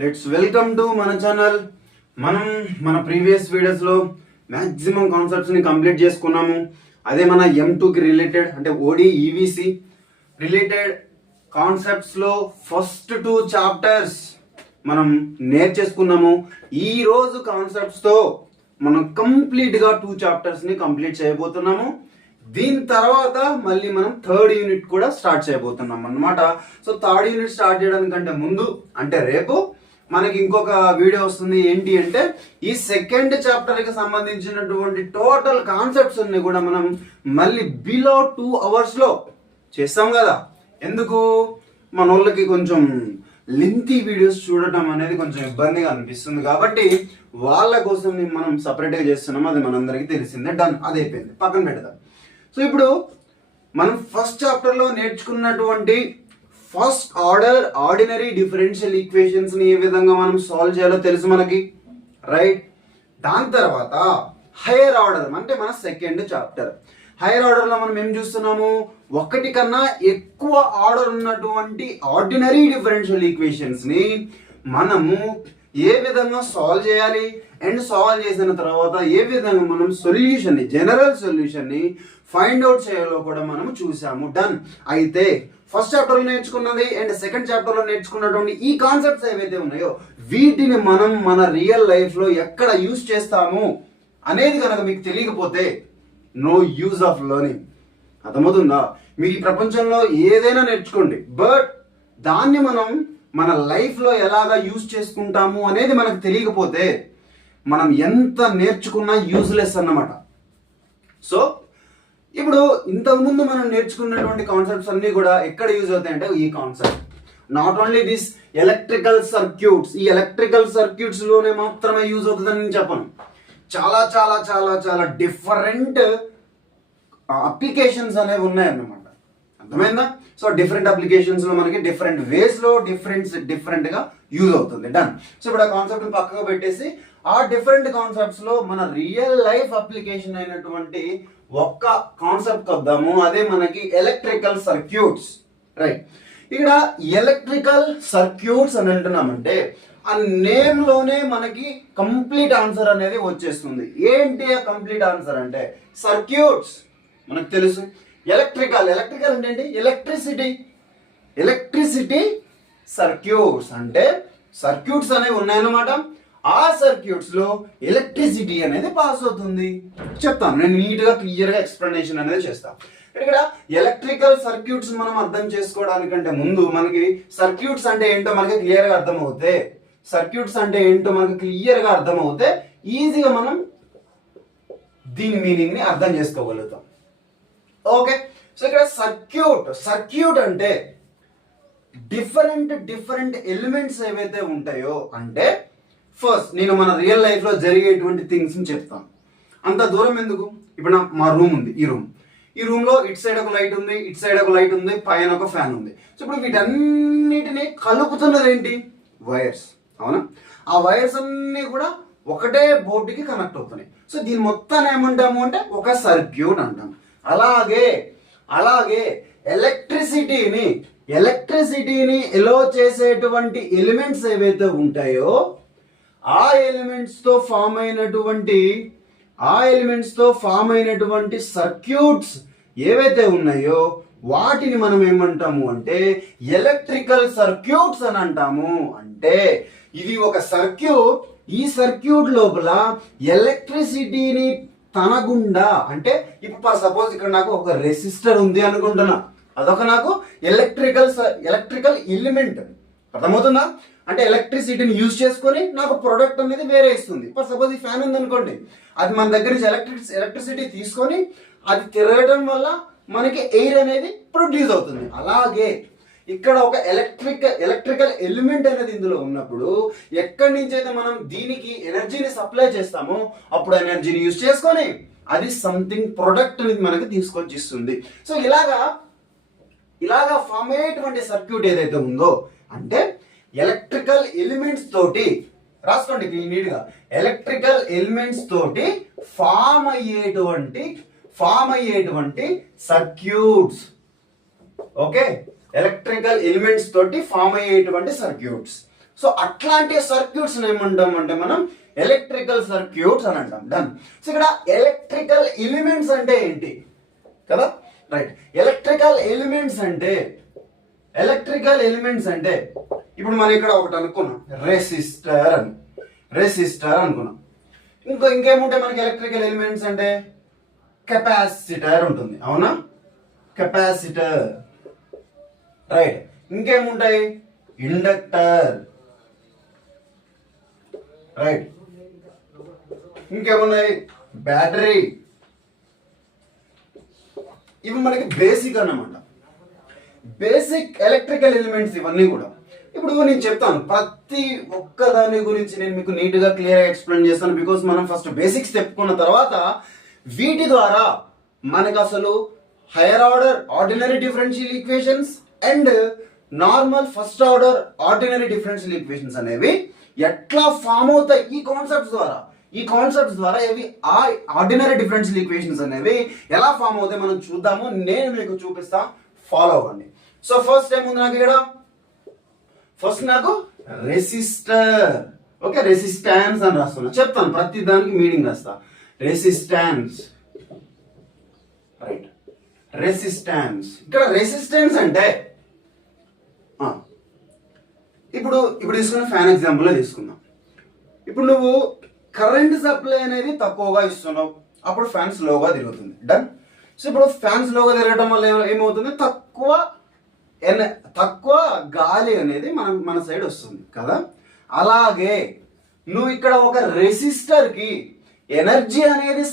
Let's welcome to మన channel. మనం మన ప్రీవియస్ వీడియోస్లో మ్యాక్సిమం కాన్సెప్ట్స్ని కంప్లీట్ చేసుకున్నాము. అదే మన M2కి రిలేటెడ్ అంటే ఓడి ఈవీసీ రిలేటెడ్ కాన్సెప్ట్స్లో ఫస్ట్ 2 చాప్టర్స్ మనం నేర్చేసుకున్నాము. ఈరోజు కాన్సెప్ట్స్తో మనం కంప్లీట్గా 2 చాప్టర్స్ని కంప్లీట్ చేయబోతున్నాము. దీని తర్వాత మళ్ళీ మనం 3rd యూనిట్ కూడా స్టార్ట్ చేయబోతున్నాం అన్నమాట. సో 3rd యూనిట్ స్టార్ట్ చేయడానికంటే ముందు అంటే రేపు మనకి ఇంకొక వీడియో వస్తుంది. ఏంటి అంటే ఈ 2nd చాప్టర్కి సంబంధించినటువంటి టోటల్ కాన్సెప్ట్స్ అన్ని కూడా మనం మళ్ళీ బిలో 2 అవర్స్లో చేస్తాం కదా. ఎందుకు మన వాళ్ళకి కొంచెం లెంతీ వీడియోస్ చూడటం అనేది కొంచెం ఇబ్బందిగా అనిపిస్తుంది కాబట్టి వాళ్ళ కోసం మనం సపరేట్గా చేస్తున్నాం. అది మనందరికీ తెలిసిందే. డన్, అది అయిపోయింది, పక్కన పెడదాం. సో ఇప్పుడు మనం ఫస్ట్ చాప్టర్లో నేర్చుకున్నటువంటి ఫస్ట్ ఆర్డర్ ఆర్డినరీ డిఫరెన్షియల్ ఈక్వేషన్స్ని ఏ విధంగా మనం సాల్వ్ చేయాలో తెలుసు మనకి, రైట్? దాని తర్వాత హైయర్ ఆర్డర్ అంటే మన 2nd చాప్టర్. హైయర్ ఆర్డర్లో మనం ఏం చూస్తున్నాము, 1 కన్నా ఎక్కువ ఆర్డర్ ఉన్నటువంటి ఆర్డినరీ డిఫరెన్షియల్ ఈక్వేషన్స్ని మనము ఏ విధంగా సాల్వ్ చేయాలి అండ్ సాల్వ్ చేసిన తర్వాత ఏ విధంగా మనం సొల్యూషన్ని జనరల్ సొల్యూషన్ని ఫైండ్ అవుట్ చేయాలో కూడా మనం చూసాము. డన్. అయితే ఫస్ట్ చాప్టర్లో నేర్చుకున్నది అండ్ 2nd చాప్టర్లో నేర్చుకున్నటువంటి ఈ కాన్సెప్ట్స్ ఏవైతే ఉన్నాయో వీటిని మనం మన రియల్ లైఫ్లో ఎక్కడ యూజ్ చేస్తాము అనేది కనుక మీకు తెలియకపోతే నో యూజ్ ఆఫ్ లెర్నింగ్. అర్థమవుతుందా? మీరు ఈ ప్రపంచంలో ఏదైనా నేర్చుకోండి, బట్ దాన్ని మనం మన లైఫ్లో ఎలాగా యూజ్ చేసుకుంటాము అనేది మనకు తెలియకపోతే మనం ఎంత నేర్చుకున్నా యూజ్లెస్ అన్నమాట. సో ఇప్పుడు ఇంతకుముందు మనం నేర్చుకున్నటువంటి కాన్సెప్ట్స్ అన్ని కూడా ఎక్కడ యూజ్ అవుతాయి అంటే ఈ concept. Not only this electrical circuits, ఈ ఎలక్ట్రికల్ సర్క్యూట్స్ లోనే మాత్రమే యూజ్ అవుతుందని నేను చెప్పను. చాలా చాలా చాలా చాలా డిఫరెంట్ అప్లికేషన్స్ అనేవి ఉన్నాయన్నమాట. అర్థమైందా? సో డిఫరెంట్ అప్లికేషన్స్ లో మనకి డిఫరెంట్ వేస్ లో డిఫరెంట్ గా యూజ్ అవుతుంది. డన్. సో ఇప్పుడు ఆ కాన్సెప్ట్ పక్కగా పెట్టేసి ఆ డిఫరెంట్ కాన్సెప్ట్స్ లో మన రియల్ లైఫ్ అప్లికేషన్ అయినటువంటి ఒక్క కాన్సెప్ట్ వద్దాము. అదే మనకి ఎలక్ట్రికల్ సర్క్యూట్స్, రైట్? ఇక్కడ ఎలక్ట్రికల్ సర్క్యూట్స్ అని అంటున్నామంటే ఆ నేమ్ లోనే మనకి కంప్లీట్ ఆన్సర్ అనేది వచ్చేస్తుంది. ఏంటి ఆ కంప్లీట్ ఆన్సర్ అంటే సర్క్యూట్స్ మనకు తెలుసు. ఎలక్ట్రికల్ అంటే ఏంటి? ఎలక్ట్రిసిటీ సర్క్యూట్స్ అంటే సర్క్యూట్స్ అనేవి ఉన్నాయన్నమాట. ఆ సర్క్యూట్స్ లో ఎలక్ట్రిసిటీ అనేది పాస్ అవుతుంది. చెప్తాను నేను నీట్గా క్లియర్గా ఎక్స్ప్లెనేషన్ అనేది చేస్తాను. ఇక్కడ ఎలక్ట్రికల్ సర్క్యూట్స్ మనం అర్థం చేసుకోవడానికంటే ముందు మనకి సర్క్యూట్స్ అంటే ఏంటో మనకి క్లియర్గా అర్థమవుతే ఈజీగా మనం దీని మీనింగ్ ని అర్థం చేసుకోగలుగుతాం. ఓకే. సో ఇక్కడ సర్క్యూట్ అంటే డిఫరెంట్ ఎలిమెంట్స్ ఏవైతే ఉంటాయో అంటే ఫస్ట్ నేను మన రియల్ లైఫ్ లో జరిగేటువంటి థింగ్స్ ని చెప్తాను. అంత దూరం ఎందుకు? ఇప్పుడు మా రూమ్ ఉంది. ఈ రూమ్ లో ఇటు సైడ్ ఒక లైట్ ఉంది, ఇటు సైడ్ ఒక లైట్ ఉంది, పైన ఒక ఫ్యాన్ ఉంది. సో ఇప్పుడు వీటన్నిటిని కలుపుతున్నది ఏంటి? వైర్స్. అవునా? ఆ వైర్స్ అన్ని కూడా ఒకటే బోర్డుకి కనెక్ట్ అవుతున్నాయి. సో దీని మొత్తాన్ని ఏమంటాము అంటే ఒక సర్క్యూట్ అంటాం. అలాగే ఎలక్ట్రిసిటీని ఎలో చేసేటువంటి ఎలిమెంట్స్ ఏవైతే ఉంటాయో ఆ ఎలిమెంట్స్ తో ఫామ్ అయినటువంటి సర్క్యూట్స్ ఏవైతే ఉన్నాయో వాటిని మనం ఏమంటాము అంటే ఎలక్ట్రికల్ సర్క్యూట్స్ అని అంటాము. అంటే ఇది ఒక సర్క్యూట్. ఈ సర్క్యూట్ లోపల ఎలక్ట్రిసిటీని తన గుండా అంటే ఇప్పుడు సపోజ్ ఇక్కడ నాకు ఒక రెసిస్టర్ ఉంది అనుకుంటున్నా, అదొక నాకు ఎలక్ట్రికల్ ఎలిమెంట్. అర్థమవుతుందా? అంటే ఎలక్ట్రిసిటీని యూజ్ చేసుకొని నాకు ప్రొడక్ట్ అనేది వేరే ఇస్తుంది. ఇప్పుడు సపోజ్ ఈ ఫ్యాన్ ఉంది అనుకోండి, అది మన దగ్గర నుంచి ఎలక్ట్రిసిటీ తీసుకొని అది తిరగడం వల్ల మనకి ఎయిర్ అనేది ప్రొడ్యూస్ అవుతుంది. అలాగే ఇక్కడ ఒక ఎలక్ట్రికల్ ఎలిమెంట్ అనేది ఇందులో ఉన్నప్పుడు ఎక్కడి నుంచి అయితే మనం దీనికి ఎనర్జీని సప్లై చేస్తామో అప్పుడు ఎనర్జీని యూజ్ చేసుకొని అది సంథింగ్ ప్రొడక్ట్ అనేది మనకి తీసుకొచ్చి ఇస్తుంది. సో ఇలాగా ఫామ్ అయ్యేటువంటి సర్క్యూట్ ఏదైతే ఉందో అంటే ఎలక్ట్రికల్ ఎలిమెంట్స్ తోటి రాసుకోండి నీట్గా, ఎలక్ట్రికల్ ఎలిమెంట్స్ తోటి ఫామ్ అయ్యేటువంటి సర్క్యూట్స్. ఓకే, ఎలక్ట్రికల్ ఎలిమెంట్స్ తోటి ఫామ్ అయ్యేటువంటి సర్క్యూట్స్. సో అట్లాంటి సర్క్యూట్స్ ఏమంటాం అంటే మనం ఎలక్ట్రికల్ సర్క్యూట్స్ అని అంటాం. డన్. సో ఇక్కడ ఎలక్ట్రికల్ ఎలిమెంట్స్ అంటే ఏంటి కదా, రైట్. ఎలక్ట్రికల్ ఎలిమెంట్స్ అంటే ఇప్పుడు మనం ఇక్కడ ఒకటి అనుకున్నాం, రెసిస్టర్ అనుకున్నాం. ఇంకేముంటాయి మనకి ఎలక్ట్రికల్ ఎలిమెంట్స్ అంటే కెపాసిటర్ ఉంటుంది, అవునా, కెపాసిటర్, రైట్. ఇంకేముంటాయి, ఇండక్టర్, రైట్. ఇంకేమున్నాయి, బ్యాటరీ. ఇవి మనకి బేసిక్ అన్నమాట, బేసిక్ ఎలక్ట్రికల్ ఎలిమెంట్స్ ఇవన్నీ కూడా. ఇప్పుడు నేను చెప్తాను ప్రతి ఒక్క దాని గురించి నేను మీకు నీట్గా క్లియర్గా ఎక్స్ప్లెయిన్ చేస్తాను. బికాస్ మనం ఫస్ట్ బేసిక్స్ చెప్పుకున్న తర్వాత వీటి ద్వారా మనకు అసలు hire order ordinary differential equations and normal first order ordinary differential equations అనేవి ఎట్లా ఫామ్ అవుతాయి ఈ కాన్సెప్ట్స్ ద్వారా ఇవి ఆ ఆర్డినరీ డిఫరెన్షియల్ ఈక్వేషన్స్ అనేవి ఎలా ఫామ్ అవుతాయి మనం చూద్దాము. నేను మీకు చూపిస్తా, ఫాలో అవ్వండి. సో ఫస్ట్ ఏముంది నాకు ఇక్కడ, ఫస్ట్ నాకు రెసిస్టర్, ఓకే, రెసిస్టెన్స్ అని రాస్తున్నా. చెప్తాను ప్రతి దానికి మీనింగ్ రాస్తా. Resistance, right. రెసిస్టెన్స్, ఇక్కడ రెసిస్టెన్స్ అంటే ఇప్పుడు తీసుకున్న ఫ్యాన్ ఎగ్జాంపుల్ తీసుకుందాం. ఇప్పుడు నువ్వు కరెంట్ సప్లై అనేది తక్కువగా ఇస్తున్నావు, అప్పుడు ఫ్యాన్ స్లోగా తిరుగుతుంది. డన్. సో ఇప్పుడు ఫ్యాన్ స్లోగా తిరగడం వల్ల ఏమవుతుంది, తక్కువ గాలి అనేది మన సైడ్ వస్తుంది కదా. అలాగే నువ్వు ఇక్కడ ఒక రెసిస్టర్ కి ఎనర్జీ అనేది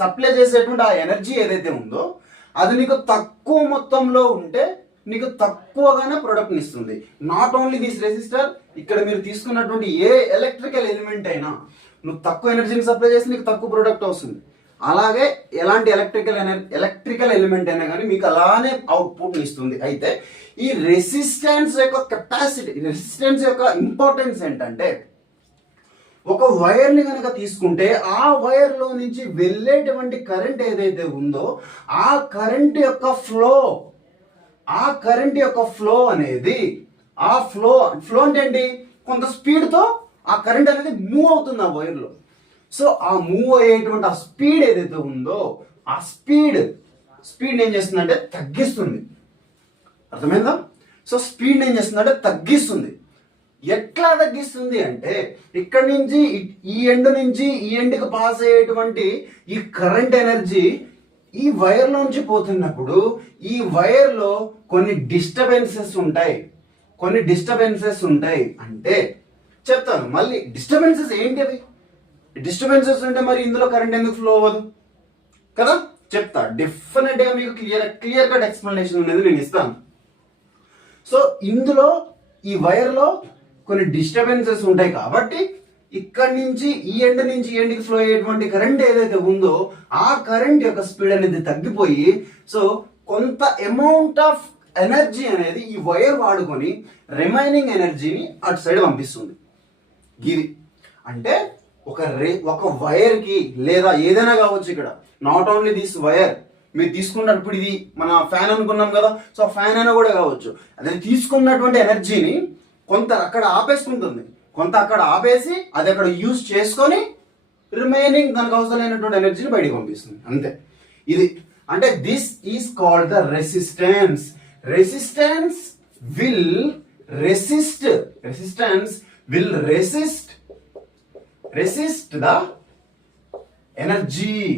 సప్లై చేసేటువంటి ఆ ఎనర్జీ ఏదైతే ఉందో అది నీకు తక్కువ మొత్తంలో ఉంటే నీకు తక్కువగానే ప్రొడక్ట్ని ఇస్తుంది. నాట్ ఓన్లీ దిస్ రెసిస్టర్, ఇక్కడ మీరు తీసుకున్నటువంటి ఏ ఎలక్ట్రికల్ ఎలిమెంట్ అయినా నువ్వు తక్కువ ఎనర్జీని సప్లై చేసి నీకు తక్కువ ప్రొడక్ట్ వస్తుంది. అలాగే ఎలాంటి ఎలక్ట్రికల్ ఎలిమెంట్ అయినా కానీ మీకు అలానే అవుట్పుట్ ఇస్తుంది. అయితే ఈ రెసిస్టెన్స్ యొక్క కెపాసిటీ, రెసిస్టెన్స్ యొక్క ఇంపార్టెన్స్ ఏంటంటే ఒక వైర్ని కనుక తీసుకుంటే ఆ వైర్లో నుంచి వెళ్ళేటువంటి కరెంట్ ఏదైతే ఉందో ఆ కరెంట్ యొక్క ఫ్లో అనేది ఆ ఫ్లో అంటే ఏంటి, కొంత స్పీడ్తో ఆ కరెంట్ అనేది మూవ్ అవుతుంది ఆ వైర్లో. సో ఆ మూవ్ అయ్యేటువంటి ఆ స్పీడ్ ఏదైతే ఉందో ఆ స్పీడ్ ఏం చేస్తుందంటే తగ్గిస్తుంది. అర్థమైందా? సో స్పీడ్ ఏం చేస్తుందంటే తగ్గిస్తుంది. ఎట్లా తగ్గిస్తుంది అంటే ఇక్కడ నుంచి ఈ ఎండ్ నుంచి ఈ ఎండ్కి పాస్ అయ్యేటువంటి ఈ కరెంట్ ఎనర్జీ ఈ వైర్లో నుంచి పోతున్నప్పుడు ఈ వైర్లో కొన్ని డిస్టర్బెన్సెస్ ఉంటాయి. అంటే చెప్తాను మళ్ళీ, డిస్టర్బెన్సెస్ ఏంటి అవి? డిస్టర్బెన్సెస్ ఉంటే మరి ఇందులో కరెంట్ ఎందుకు ఫ్లో అవ్వదు కదా, చెప్తా. డెఫినెట్ గా మీకు క్లియర్ కట్ ఎక్స్ప్లెనేషన్ అనేది నేను ఇస్తాను. సో ఇందులో ఈ వైర్ లో కొన్ని డిస్టర్బెన్సెస్ ఉంటాయి కాబట్టి ఇక్కడ నుంచి ఈ ఎండ్ నుంచి ఈ ఎండ్కి ఫ్లో అయ్యేటువంటి కరెంట్ ఏదైతే ఉందో ఆ కరెంట్ యొక్క స్పీడ్ అనేది తగ్గిపోయి సో కొంత అమౌంట్ ఆఫ్ ఎనర్జీ అనేది ఈ వైర్ వాడుకొని రిమైనింగ్ ఎనర్జీని అటు సైడ్ పంపిస్తుంది. ఇది అంటే ఒక వైర్ కి లేదా ఏదైనా కావచ్చు, ఇక్కడ నాట్ ఓన్లీ దిస్ వైర్ మీరు తీసుకున్నప్పుడు ఇది మన ఫ్యాన్ అనుకున్నాం కదా, సో ఫ్యాన్ అయినా కూడా కావచ్చు. అదే తీసుకున్నటువంటి ఎనర్జీని కొంత అక్కడ ఆపేసుకుంటుంది, కొంత అక్కడ ఆపేసి అది అక్కడ యూజ్ చేసుకొని రిమైనింగ్ దానికి అవసరమైనటువంటి ఎనర్జీని బయటికి పంపిస్తుంది. అంతే. ఇది అంటే this is called the resistance. Resistance will resist the ఎనర్జీని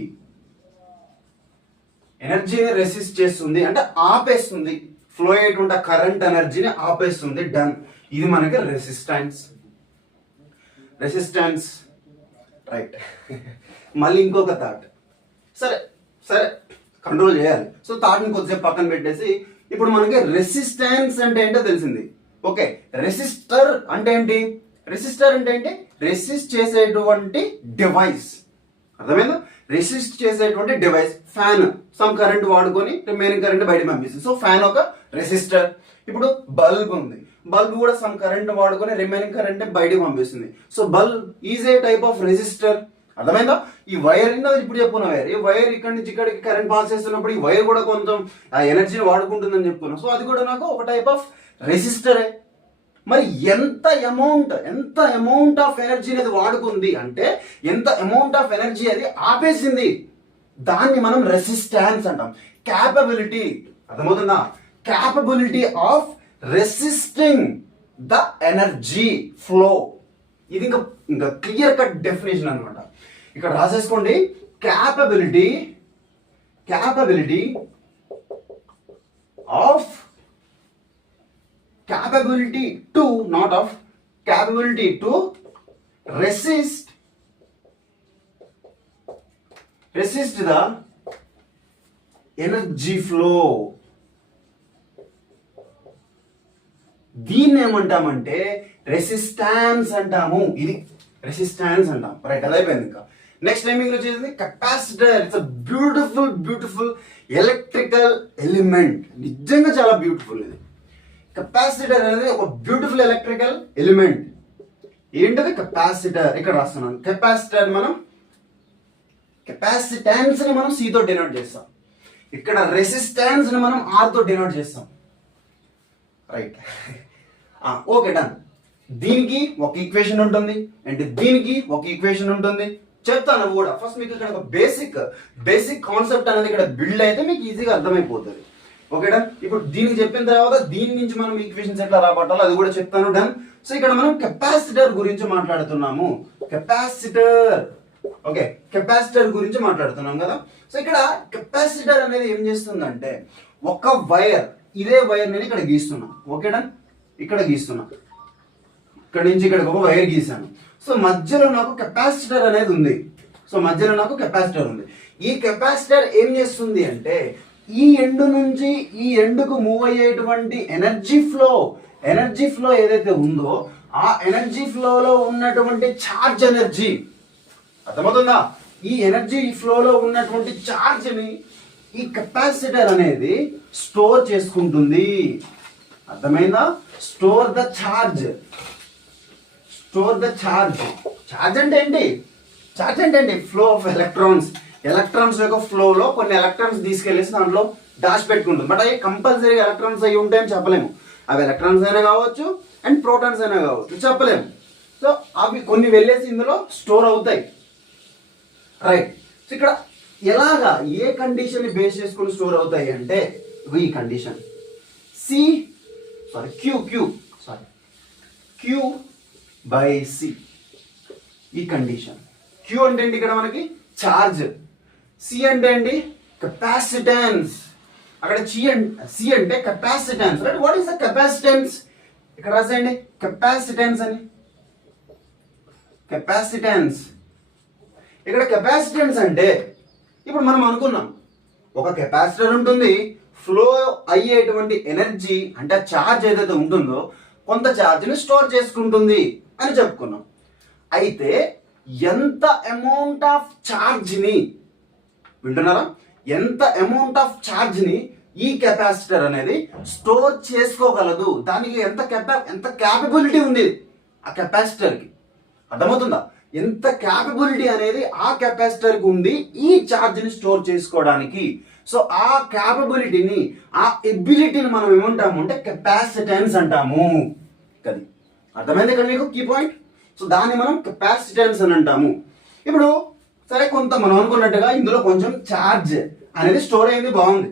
రెసిస్ట్ చేస్తుంది, అంటే ఆపేస్తుంది. ఫ్లో అయ్యేటువంటి కరెంట్ ఎనర్జీని ఆపేస్తుంది. డన్. ఇది మనకి రెసిస్టెన్స్, రైట్. మళ్ళీ ఇంకొక థాట్, సరే కంట్రోల్ చేయాలి. సో థాట్ని కొద్దిసేపు పక్కన పెట్టేసి ఇప్పుడు మనకి రెసిస్టెన్స్ అంటే ఏంటో తెలిసింది. ఓకే, రెసిస్టర్ అంటే ఏంటి? రెసిస్ట్ చేసేటువంటి డివైస్. అర్థమైందా? రెసిస్ట్ చేసేటువంటి డివైస్. ఫ్యాన్ సమ్ కరెంట్ వాడుకొని రిమైనింగ్ కరెంట్ బయట పంపిస్తుంది. సో ఫ్యాన్ ఒక రెసిస్టర్. ఇప్పుడు బల్బ్ ఉంది, బల్బ్ కూడా సమ్ కరెంట్ వాడుకొని రిమైనింగ్ కరెంట్ బయటకు పంపిస్తుంది. So bulb is a type of resistor. అర్థమైందా? ఈ వైర్ ఇప్పుడు చెప్పుకున్న వైర్, ఈ వైర్ ఇక్కడ నుంచి ఇక్కడికి కరెంట్ పాస్ చేస్తున్నప్పుడు ఈ వైర్ కూడా కొంచెం ఆ ఎనర్జీని వాడుకుంటుందని చెప్పుకున్నాం. సో అది కూడా నాకు ఒక టైప్ ఆఫ్ రెసిస్టరే. మరి ఎంత అమౌంట్ ఆఫ్ ఎనర్జీ అనేది వాడుకుంది అంటే ఎంత అమౌంట్ ఆఫ్ ఎనర్జీ అది ఆపేసింది, దాన్ని మనం రెసిస్టెన్స్ అంటాం. క్యాపబిలిటీ, అర్థమవుతుందా? Capability of resisting the energy flow. ఇది ఇంకా క్లియర్ కట్ డెఫినేషన్ అనమాట. ఇక్కడ రాసేసుకోండి. Capability of capability to not of capability to resist the energy flow. దీన్ని ఏమంటామంటే రెసిస్టెన్స్ అంటాము. ఇది రెసిస్టెన్స్ అంటాం. రైట్, అది అయిపోయింది. ఇంకా నెక్స్ట్ టైమింగ్ వచ్చేసి capacitor. It's a beautiful electrical element. నిజంగా చాలా బ్యూటిఫుల్. ఇది కెపాసిటర్ అనేది ఒక బ్యూటిఫుల్ ఎలక్ట్రికల్ ఎలిమెంట్. ఏంటది? కెపాసిటర్. ఇక్కడ రాస్తున్నాను. కెపాసిటర్ మనం కెపాసిటెన్స్ ని మనం C తో డినోట్ చేస్తాం. ఇక్కడ రెసిస్టెన్స్ ని మనం R తో డినోట్ చేస్తాం. Right, okay, done. దీనికి ఒక ఈక్వేషన్ ఉంటుంది అండ్ దీనికి ఒక ఈక్వేషన్ ఉంటుంది. చెప్తాను కూడా. ఫస్ట్ మీకు ఇక్కడ ఒక బేసిక్ కాన్సెప్ట్ అనేది ఇక్కడ బిల్డ్ అయితే మీకు ఈజీగా అర్థమైపోతుంది. ఓకేనా? ఇప్పుడు దీనికి చెప్పిన తర్వాత దీని నుంచి మనం ఈక్వేషన్స్ ఎట్లా రాబట్టాలో అది కూడా చెప్తాను. డన్. సో ఇక్కడ మనం కెపాసిటర్ గురించి మాట్లాడుతున్నాము. కెపాసిటర్ గురించి మాట్లాడుతున్నాం కదా. సో ఇక్కడ కెపాసిటర్ అనేది ఏం చేస్తుందంటే ఒక వైర్, ఇదే వైర్ నేను ఇక్కడ గీస్తున్నా. ఓకేనా? ఇక్కడ గీస్తున్నా. ఇక్కడ నుంచి ఇక్కడికి ఒక వైర్ గీసాను. సో మధ్యలో నాకు కెపాసిటర్ అనేది ఉంది. ఈ కెపాసిటర్ ఏం చేస్తుంది అంటే ఈ ఎండ్ నుంచి ఈ ఎండ్కు మూవ్ అయ్యేటువంటి ఎనర్జీ ఫ్లో ఏదైతే ఉందో ఆ ఎనర్జీ ఫ్లోలో ఉన్నటువంటి ఛార్జ్ ఎనర్జీ, అర్థమవుతుందా? ఈ ఎనర్జీ ఫ్లోలో ఉన్నటువంటి ఛార్జ్ని ఈ కెపాసిటర్ అనేది స్టోర్ చేసుకుంటుంది. అర్థమైందా? Store the charge. ఛార్జ్ అంటే ఏంటి? ఫ్లో ఆఫ్ ఎలక్ట్రాన్స్ యొక్క ఫ్లోలో కొన్ని ఎలక్ట్రాన్స్ తీసుకెళ్లేసి దాంట్లో దాచిపెట్టుకుంటుంది. బట్ అవి కంపల్సరీ ఎలక్ట్రాన్స్ అయి ఉంటాయని చెప్పలేము. అవి ఎలక్ట్రాన్స్ అయినా కావచ్చు అండ్ ప్రోటాన్స్ అయినా కావచ్చు, చెప్పలేము. సో అవి కొన్ని వెళ్ళేసి ఇందులో స్టోర్ అవుతాయి. రైట్. సో ఇక్కడ ఎలాగా, ఏ కండిషన్ ని బేస్ చేసుకుని స్టోర్ అవుతాయి అంటే ఈ కండిషన్ Q/C. ఈ కండిషన్. Q అంటే ఏంటి? ఇక్కడ మనకి ఛార్జ్. C అంటే ఏంటి? కెపాసిటెన్స్. అక్కడ C అంటే capacitance. Right. What is the capacitance? ఇక్కడ రాసేయండి కెపాసిటెన్స్ అని. ఇక్కడ కెపాసిటెన్స్ అంటే ఇప్పుడు మనం అనుకున్నాం ఒక కెపాసిటర్ ఉంటుంది, ఫ్లో అయ్యేటువంటి ఎనర్జీ అంటే ఛార్జ్ ఏదైతే ఉంటుందో కొంత ఛార్జ్ని స్టోర్ చేసుకుంటుంది అని చెప్పుకున్నాం. అయితే ఎంత అమౌంట్ ఆఫ్ ఛార్జ్ని, వింటున్నారా? ఎంత అమౌంట్ ఆఫ్ ఛార్జ్ని ఈ కెపాసిటర్ అనేది స్టోర్ చేసుకోగలదు, దానికి ఎంత క్యాపబిలిటీ ఉంది ఆ కెపాసిటర్కి. అర్థమవుతుందా? ఎంత క్యాపబిలిటీ అనేది ఆ కెపాసిటర్కి ఉంది ఈ ఛార్జ్ని స్టోర్ చేసుకోవడానికి. సో ఆ క్యాపబిలిటీని, ఆ ఎబిలిటీని మనం ఏమంటాము అంటే కెపాసిటెన్స్ అంటాము. అది అర్థమైంది ఇక్కడ మీకు కీ పాయింట్. సో దాన్ని మనం కెపాసిటెన్స్ అని అంటాము. ఇప్పుడు సరే, కొంత మనం అనుకున్నట్టుగా ఇందులో కొంచెం ఛార్జ్ అనేది స్టోర్ అయింది, బాగుంది.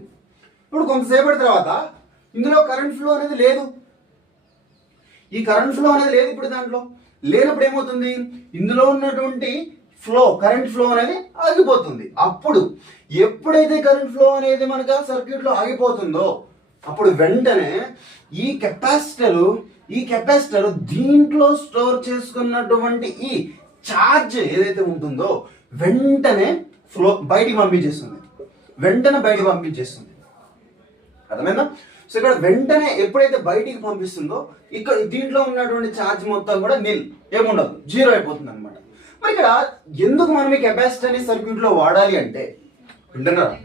ఇప్పుడు కొంతసేపటి తర్వాత ఇందులో కరెంట్ ఫ్లో అనేది లేదు. ఈ కరెంట్ ఫ్లో అనేది లేదు. ఇప్పుడు దాంట్లో లేనప్పుడు ఏమవుతుంది? ఇందులో ఉన్నటువంటి కరెంట్ ఫ్లో అనేది ఆగిపోతుంది. అప్పుడు ఎప్పుడైతే కరెంట్ ఫ్లో అనేది మనకు సర్క్యూట్ లో ఆగిపోతుందో అప్పుడు వెంటనే ఈ కెపాసిటర్ దీంట్లో స్టోర్ చేసుకున్నటువంటి ఈ ఛార్జ్ ఏదైతే ఉంటుందో వెంటనే బయటికి పంపించేస్తుంది. అర్థమైందా? సో ఇక్కడ వెంటనే ఎప్పుడైతే బయటికి పంపిస్తుందో ఇక్కడ దీంట్లో ఉన్నటువంటి ఛార్జ్ మొత్తం కూడా ఏముండదు, జీరో అయిపోతుంది అనమాట. మరి ఇక్కడ ఎందుకు మనం ఈ కెపాసిటర్ని సర్క్యూట్ లో వాడాలి అంటే, వింటున్నారా?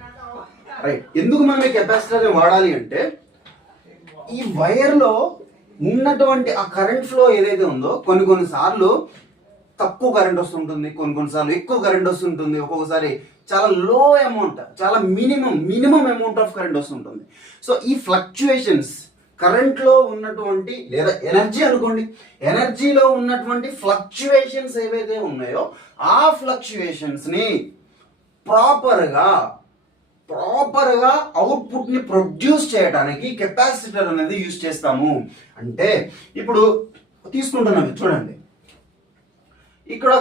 రైట్. ఎందుకు మనం ఈ కెపాసిటర్ని వాడాలి అంటే ఈ వైర్ లో ఉన్నటువంటి ఆ కరెంట్ ఫ్లో ఏదైతే ఉందో కొన్ని సార్లు తక్కువ కరెంట్ వస్తుంటుంది, కొన్ని సార్లు ఎక్కువ కరెంట్ వస్తుంటుంది, ఒక్కొక్కసారి చాలా లో అమౌంట్, చాలా మినిమం అమౌంట్ ఆఫ్ కరెంట్ వస్తుంటుంది. సో ఈ ఫ్లక్చుయేషన్స్ కరెంట్లో ఉన్నటువంటి లేదా ఎనర్జీ అనుకోండి, ఎనర్జీలో ఉన్నటువంటి ఫ్లక్చువేషన్స్ ఏవైతే ఉన్నాయో ఆ ఫ్లక్చువేషన్స్ని ప్రాపర్గా అవుట్పుట్ని ప్రొడ్యూస్ చేయడానికి కెపాసిటర్ అనేది యూజ్ చేస్తాము. అంటే ఇప్పుడు తీసుకుంటున్నాం చూడండి, ఇక్కడ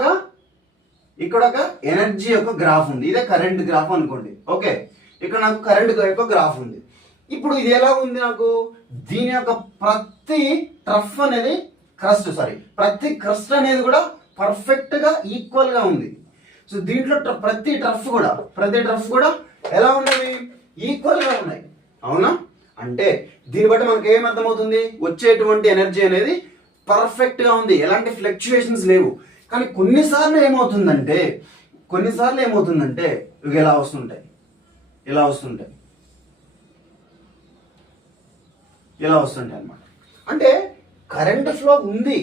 ఒక ఎనర్జీ యొక్క గ్రాఫ్ ఉంది, ఇదే కరెంట్ గ్రాఫ్ అనుకోండి. ఓకే, ఇక్కడ నాకు కరెంట్ యొక్క గ్రాఫ్ ఉంది. ఇప్పుడు ఇది ఎలా ఉంది, నాకు దీని యొక్క ప్రతి క్రస్ట్ అనేది కూడా పర్ఫెక్ట్ గా ఈక్వల్ గా ఉంది. సో దీంట్లో ప్రతి ట్రఫ్ కూడా ఎలా ఉన్నవి, ఈక్వల్ గా ఉన్నాయి. అవునా? అంటే దీన్ని బట్టి మనకి ఏం అర్థమవుతుంది, వచ్చేటువంటి ఎనర్జీ అనేది పర్ఫెక్ట్ గా ఉంది, ఎలాంటి ఫ్లక్చుయేషన్స్ లేవు. కానీ కొన్నిసార్లు ఏమవుతుందంటే ఇవి ఇలా వస్తుంటాయి అన్నమాట. అంటే కరెంట్ ఫ్లో ఉంది,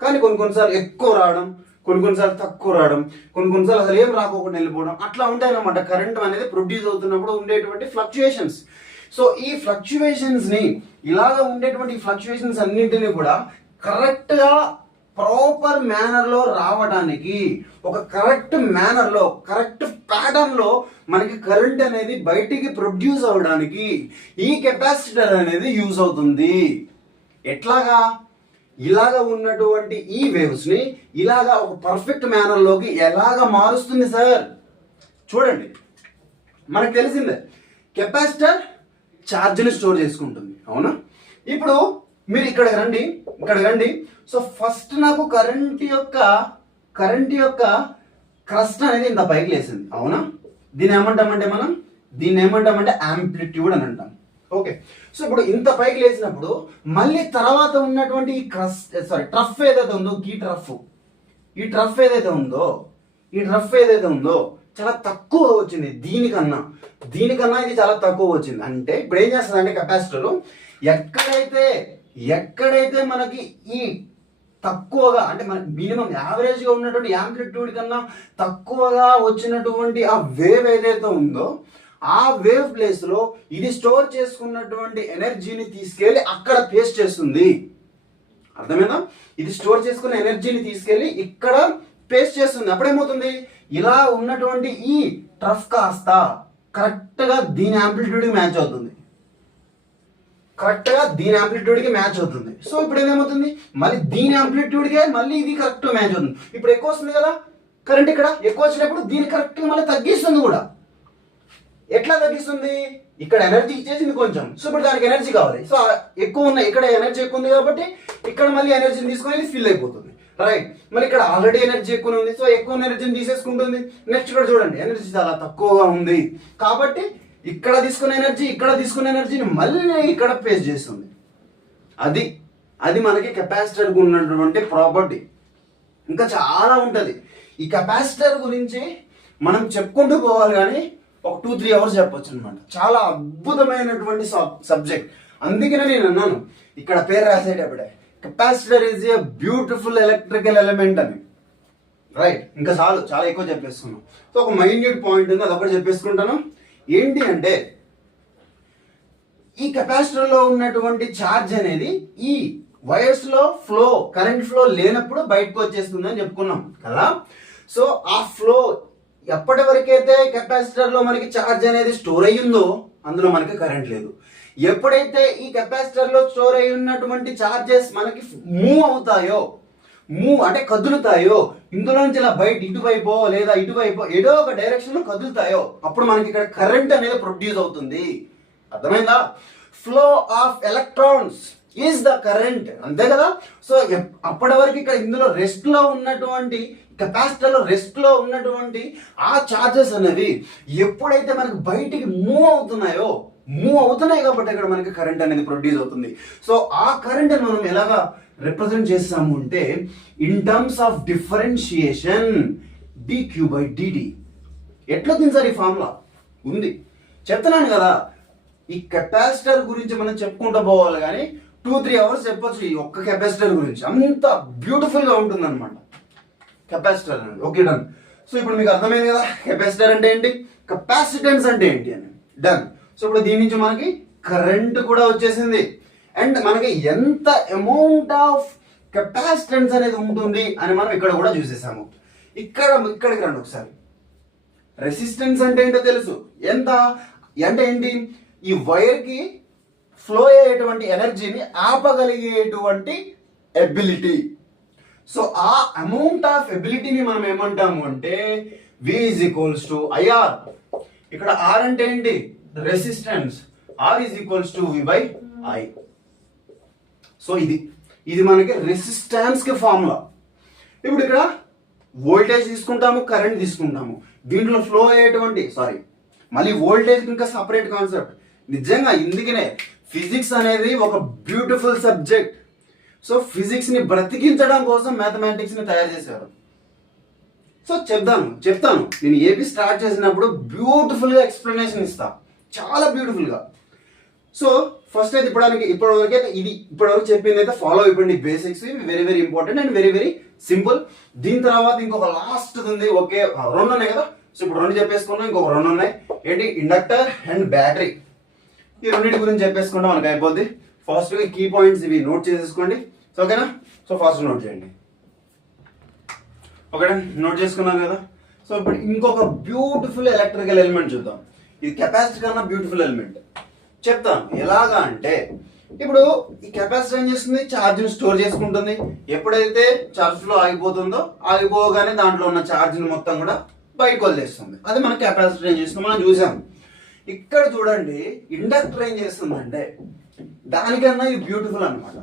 కానీ కొన్నిసార్లు ఎక్కువ రావడం, కొన్నిసార్లు తక్కువ రావడం, కొన్నిసార్లు అసలు ఏం రాకోకుండా వెళ్ళిపోవడం, అట్లా ఉంటాయి అన్నమాట. కరెంట్ అనేది ప్రొడ్యూస్ అవుతున్నప్పుడు ఉండేటువంటి ఫ్లక్చుయేషన్స్. సో ఈ ఫ్లక్చుయేషన్స్ ని ఇలాగా ఉండేటువంటి ఫ్లక్చుయేషన్స్ అన్నింటినీ కూడా కరెక్ట్ గా ప్రాపర్ మేనర్ లో రావడానికి, ఒక కరెక్ట్ మేనర్ లో కరెక్ట్ ప్యాటర్న్ లో మనకి కరెంట్ అనేది బయటికి ప్రొడ్యూస్ అవడానికి ఈ కెపాసిటర్ అనేది యూజ్ అవుతుంది. ఎట్లాగా, ఇలాగా ఉన్నటువంటి ఈ వేవ్స్ ని ఇలాగా ఒక పర్ఫెక్ట్ మేనర్ లోకి ఎలాగా మారుస్తుంది సార్? చూడండి, మనకు తెలిసిందే కెపాసిటర్ ఛార్జ్ ని స్టోర్ చేసుకుంటుంది. అవునా? ఇప్పుడు మీరు ఇక్కడ రండి. సో ఫస్ట్ నాకు కరెంట్ యొక్క క్రస్ట్ అనేది ఇంత పైకి లేసింది. అవునా? దీన్ని ఏమంటామంటే యాంప్లిట్యూడ్ అని అంటాం. ఓకే, సో ఇప్పుడు ఇంత పైకి లేసినప్పుడు మళ్ళీ తర్వాత ఉన్నటువంటి ఈ ట్రఫ్ ఏదైతే ఉందో, ఈ ట్రఫ్ ఏదైతే ఉందో చాలా తక్కువ వచ్చింది. దీనికన్నా ఇది చాలా తక్కువ వచ్చింది. అంటే ఇప్పుడు ఏం చేస్తుంది అంటే కెపాసిటర్ ఎక్కడైతే మనకి ఈ తక్కువగా, అంటే మన మినిమం యావరేజ్ గా ఉన్నటువంటి యాంప్లిట్యూడ్ కన్నా తక్కువగా వచ్చినటువంటి ఆ వేవ్ ఏదైతే ఉందో ఆ వేవ్ ప్లేస్ లో ఇది స్టోర్ చేసుకున్నటువంటి ఎనర్జీని తీసుకెళ్లి అక్కడ పేస్ట్ చేస్తుంది. అర్థమైందా? ఇది స్టోర్ చేసుకున్న ఎనర్జీని తీసుకెళ్లి ఇక్కడ పేస్ట్ చేస్తుంది. అప్పుడేమవుతుంది, ఇలా ఉన్నటువంటి ఈ ట్రఫ్ కాస్త కరెక్ట్ గా దీని యాంప్లిట్యూడ్ కి మ్యాచ్ అవుతుంది. సో ఇప్పుడు ఏమవుతుంది, మళ్ళీ దీని యాంప్లిట్యూడ్ కే మళ్ళీ ఇది కరెక్ట్ మ్యాచ్ అవుతుంది. ఇప్పుడు ఎక్కువ వస్తుంది కదా కరెంట్, ఇక్కడ ఎక్కువ వచ్చినప్పుడు దీని కరెక్ట్ మళ్ళీ తగ్గిస్తుంది కూడా. ఎట్లా తగ్గిస్తుంది, ఇక్కడ ఎనర్జీ ఇచ్చేసింది కొంచెం, సో ఇప్పుడు దానికి ఎనర్జీ కావాలి. సో ఎక్కువ ఉన్నాయి, ఇక్కడ ఎనర్జీ ఎక్కువ ఉంది కాబట్టి ఇక్కడ మళ్ళీ ఎనర్జీని తీసుకొని ఫిల్ అయిపోతుంది. రైట్, మళ్ళీ ఇక్కడ ఆల్రెడీ ఎనర్జీ ఎక్కువ ఉంది, సో ఎక్కువ ఎనర్జీని తీసేసుకుంటుంది. నెక్స్ట్ ఇక్కడ చూడండి, ఎనర్జీ చాలా తక్కువగా ఉంది కాబట్టి ఇక్కడ తీసుకున్న ఎనర్జీని మళ్ళీ ఇక్కడ పేస్ట్ చేస్తుంది. అది మనకి కెపాసిటర్ కు ఉన్నటువంటి ప్రాపర్టీ. ఇంకా చాలా ఉంటది. ఈ కెపాసిటర్ గురించి మనం చెప్పుకుంటూ పోవాలి, కానీ ఒక 2-3 అవర్స్ చెప్పొచ్చు అనమాట. చాలా అద్భుతమైనటువంటి సబ్జెక్ట్. అందుకనే నేను అన్నాను ఇక్కడ పేరు రాసేటప్పుడే, capacitor is a beautiful electrical element అని. రైట్, ఇంకా చాలా ఎక్కువ చెప్పేసుకున్నాం. సో ఒక మైన్యూట్ పాయింట్ ఉంది, అదొకటి చెప్పేసుకుంటాను. ఏంటి అంటే ఈ కెపాసిటర్ లో ఉన్నటువంటి ఛార్జ్ అనేది ఈ వైర్స్ లో కరెంట్ ఫ్లో లేనప్పుడు బయటకు వచ్చేస్తుంది అని చెప్పుకున్నాం కదా. సో ఆ ఫ్లో ఎప్పటి వరకైతే కెపాసిటర్ లో మనకి ఛార్జ్ అనేది స్టోర్ అయ్యిందో అందులో మనకి కరెంట్ లేదు. ఎప్పుడైతే ఈ కెపాసిటర్ లో స్టోర్ అయి ఉన్నటువంటి ఛార్జెస్ మనకి మూవ్ అంటే కదులుతాయో, ఇందులో నుంచి ఇలా బయట ఇటువైపో లేదా ఇటువైపో ఏదో ఒక డైరెక్షన్ లో కదులుతాయో అప్పుడు మనకి ఇక్కడ కరెంట్ అనేది ప్రొడ్యూస్ అవుతుంది. అర్థమైందా? Flow of electrons is the current, అంతే కదా. సో అప్పటి వరకు ఇక్కడ ఇందులో రెస్ట్ లో ఉన్నటువంటి కెపాసిటర్ లో రెస్ట్ లో ఉన్నటువంటి ఆ చార్జెస్ అనేవి ఎప్పుడైతే మనకి బయటికి మూవ్ అవుతున్నాయి కాబట్టి ఇక్కడ మనకి కరెంట్ అనేది ప్రొడ్యూస్ అవుతుంది. సో ఆ కరెంట్ మనం ఎలాగా రిప్రజెంట్ చేస్తాము అంటే in terms of differentiation dq/dt. ఎట్లా సార్ ఈ ఫార్ములా ఉంది చెప్తున్నాను కదా. ఈ కెపాసిటర్ గురించి మనం చెప్పుకుంటూ పోవాలి, కానీ 2-3 అవర్స్ చెప్పొచ్చు ఈ ఒక్క కెపాసిటర్ గురించి. అంత బ్యూటిఫుల్ గా ఉంటుంది అనమాట కెపాసిటర్ అనేది. Okay, done. సో ఇప్పుడు మీకు అర్థమైంది కదా కెపాసిటర్ అంటే ఏంటి, కెపాసిటెన్స్ అంటే ఏంటి అని. డన్. సో ఇప్పుడు దీని నుంచి మనకి కరెంట్ కూడా వచ్చేసింది. అండ్ మనకి ఎంత అమౌంట్ ఆఫ్ కెపాసిటెన్స్ అనేది ఉంటుంది అని మనం ఇక్కడ కూడా చూసేసాము. ఇక్కడికి రండి ఒకసారి. రెసిస్టెన్స్ అంటే ఏంటో తెలుసు. ఎంత అంటే ఏంటి? ఈ వైర్కి ఫ్లో అయ్యేటువంటి ఎనర్జీని ఆపగలిగేటువంటి ఎబిలిటీ. సో ఆ అమౌంట్ ఆఫ్ ఎబిలిటీని మనం ఏమంటాము అంటే V is equals to IR. ఇక్కడ R అంటే ఏంటి? Resistance. R is equals to V by I. So ఇది మనకి రెసిస్టెన్స్ కి ఫార్ములా. ఇప్పుడు ఇక్కడ వోల్టేజ్ తీసుకుంటాము, కరెంట్ తీసుకుంటాము. దీంట్లో ఫ్లో అయ్యేటువంటి మళ్ళీ వోల్టేజ్ ఇంకా సపరేట్ కాన్సెప్ట్. నిజంగా ఇందుకనే ఫిజిక్స్ అనేది ఒక బ్యూటిఫుల్ సబ్జెక్ట్. సో ఫిజిక్స్ ని బ్రతికించడం కోసం మ్యాథమెటిక్స్ ని తయారు చేశారు. సో చెప్తాను నేను ఏపీ స్టార్ట్ చేసినప్పుడు బ్యూటిఫుల్ గా ఎక్స్ప్లెనేషన్ ఇస్తా, చాలా బ్యూటిఫుల్ గా. సో ఫస్ట్ అయితే ఇప్పటివరకు చెప్పింది అయితే ఫాలో అయిపోయింది. Basics very very important and very very simple. దీని తర్వాత ఇంకొక లాస్ట్ ఉంది. ఓకే, 2 ఉన్నాయి కదా. సో ఇప్పుడు 2 చెప్పేసుకున్నాం, ఇంకొక 2 ఉన్నాయి. ఏంటి? Inductor and battery. ఈ రెండింటి గురించి చెప్పేసుకుంటే మనకు అయిపోద్ది. ఫస్ట్ కీ పాయింట్స్ ఇవి నోట్ చేసేసుకోండి. సో ఓకేనా? సో ఫాస్ట్ నోట్ చేయండి. ఓకేనా? నోట్ చేసుకున్నాను కదా. సో ఇప్పుడు ఇంకొక బ్యూటిఫుల్ ఎలక్ట్రికల్ ఎలిమెంట్ చూద్దాం. ఇది కెపాసిటర్ కన్నా బ్యూటిఫుల్ ఎలిమెంట్. చెప్తాను ఎలాగా అంటే, ఇప్పుడు ఈ కెపాసిటర్ ఏం చేస్తుంది? ఛార్జ్ని స్టోర్ చేసుకుంటుంది. ఎప్పుడైతే ఛార్జ్ ఫ్లో ఆగిపోతుందో, ఆగిపోగానే దాంట్లో ఉన్న ఛార్జ్ని మొత్తం కూడా బయటకు వదిలేస్తుంది. అది మన కెపాసిటర్ ఏం చేస్తుంది మనం చూసాం. ఇక్కడ చూడండి, ఇండక్టర్ ఏం చేస్తుందంటే దానికన్నా ఇది బ్యూటిఫుల్ అన్నమాట.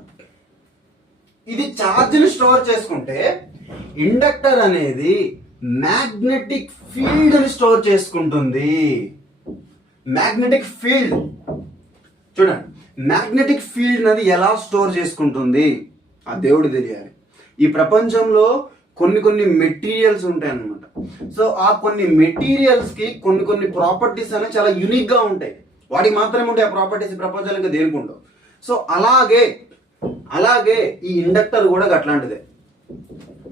ఇది ఛార్జ్ని స్టోర్ చేసుకుంటే, ఇండక్టర్ అనేది మ్యాగ్నెటిక్ ఫీల్డ్ ని స్టోర్ చేసుకుంటుంది. మ్యాగ్నెటిక్ ఫీల్డ్ చూడండి, మ్యాగ్నెటిక్ ఫీల్డ్ అనేది ఎలా స్టోర్ చేసుకుంటుంది ఆ దేవుడు తెలియాలి. ఈ ప్రపంచంలో కొన్ని మెటీరియల్స్ ఉంటాయి అన్నమాట. సో ఆ కొన్ని మెటీరియల్స్ కి కొన్ని ప్రాపర్టీస్ అనేవి చాలా యూనిక్ గా ఉంటాయి. వాటికి మాత్రమే ఉంటాయి ఆ ప్రాపర్టీస్, ఈ ప్రపంచంలో ఇంకా దేనికి ఉండవు. సో అలాగే ఈ ఇండక్టర్ కూడా అట్లాంటిదే.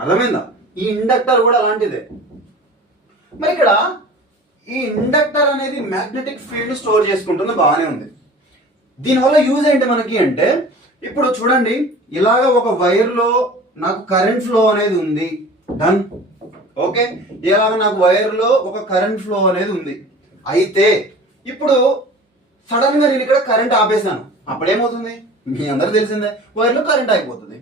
అర్థమైందా? ఈ ఇండక్టర్ కూడా అలాంటిదే. మరి ఇక్కడ ఈ ఇండక్టర్ అనేది మ్యాగ్నెటిక్ ఫీల్డ్ స్టోర్ చేసుకుంటుంది, బాగానే ఉంది. దీనివల్ల యూజ్ ఏంటి మనకి అంటే, ఇప్పుడు చూడండి, ఇలాగ ఒక వైర్ లో నాకు కరెంట్ ఫ్లో అనేది ఉంది. డన్. ఓకే, ఇలాగ నాకు వైర్ లో ఒక కరెంట్ ఫ్లో అనేది ఉంది. అయితే ఇప్పుడు సడన్ గా నేను ఇక్కడ కరెంట్ ఆపేసాను. అప్పుడేమవుతుంది? మీ అందరూ తెలిసిందే, వైర్ లో కరెంట్ ఆగిపోతుంది.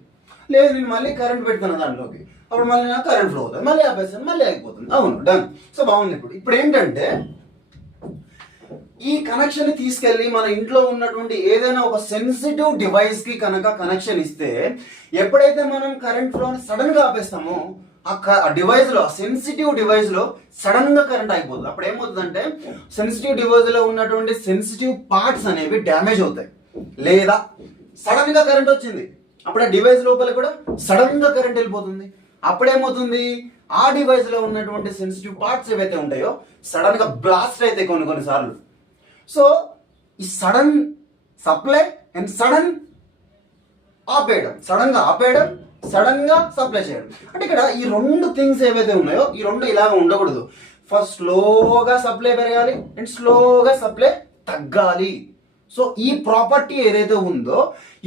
లేదు, నేను మళ్ళీ కరెంట్ పెడతాను దాంట్లోకి, అప్పుడు మళ్ళీ నాకు కరెంట్ ఫ్లో అవుతుంది. మళ్ళీ ఆపేస్తాను, మళ్ళీ ఆగిపోతుంది. అవును, డన్. సో బాగుంది. ఇప్పుడు ఏంటంటే, ఈ కనెక్షన్ ని తీసుకెళ్లి మన ఇంట్లో ఉన్నటువంటి ఏదైనా ఒక సెన్సిటివ్ డివైస్ కి కనెక్షన్ ఇస్తే, ఎప్పుడైతే మనం కరెంట్ ఫ్లో సడన్ గా ఆపేస్తామో, ఆ డివైస్ లో, సెన్సిటివ్ డివైస్ లో సడన్ గా కరెంట్ అయిపోతుంది. అప్పుడు ఏమవుతుందంటే, సెన్సిటివ్ డివైస్ లో ఉన్నటువంటి సెన్సిటివ్ పార్ట్స్ అనేవి డ్యామేజ్ అవుతాయి. లేదా సడన్ గా కరెంట్ వచ్చింది, అప్పుడు ఆ డివైస్ లోపల కూడా సడన్ గా కరెంట్ వెళ్ళిపోతుంది. అప్పుడేమవుతుంది? ఆ డివైస్ లో ఉన్నటువంటి సెన్సిటివ్ పార్ట్స్ ఏవైతే ఉంటాయో సడన్ గా బ్లాస్ట్ అయితే కొన్ని సార్లు. సో ఈ సడన్ సప్లై అండ్ సడన్ ఆపేయడం, సడన్ గా సప్లై చేయడం. అంటే ఇక్కడ ఈ 2 థింగ్స్ ఏవైతే ఉన్నాయో, ఈ 2 ఇలాగ ఉండకూడదు. ఫస్ట్ స్లోగా సప్లై పెరగాలి అండ్ స్లోగా సప్లై తగ్గాలి. సో ఈ ప్రాపర్టీ ఏదైతే ఉందో,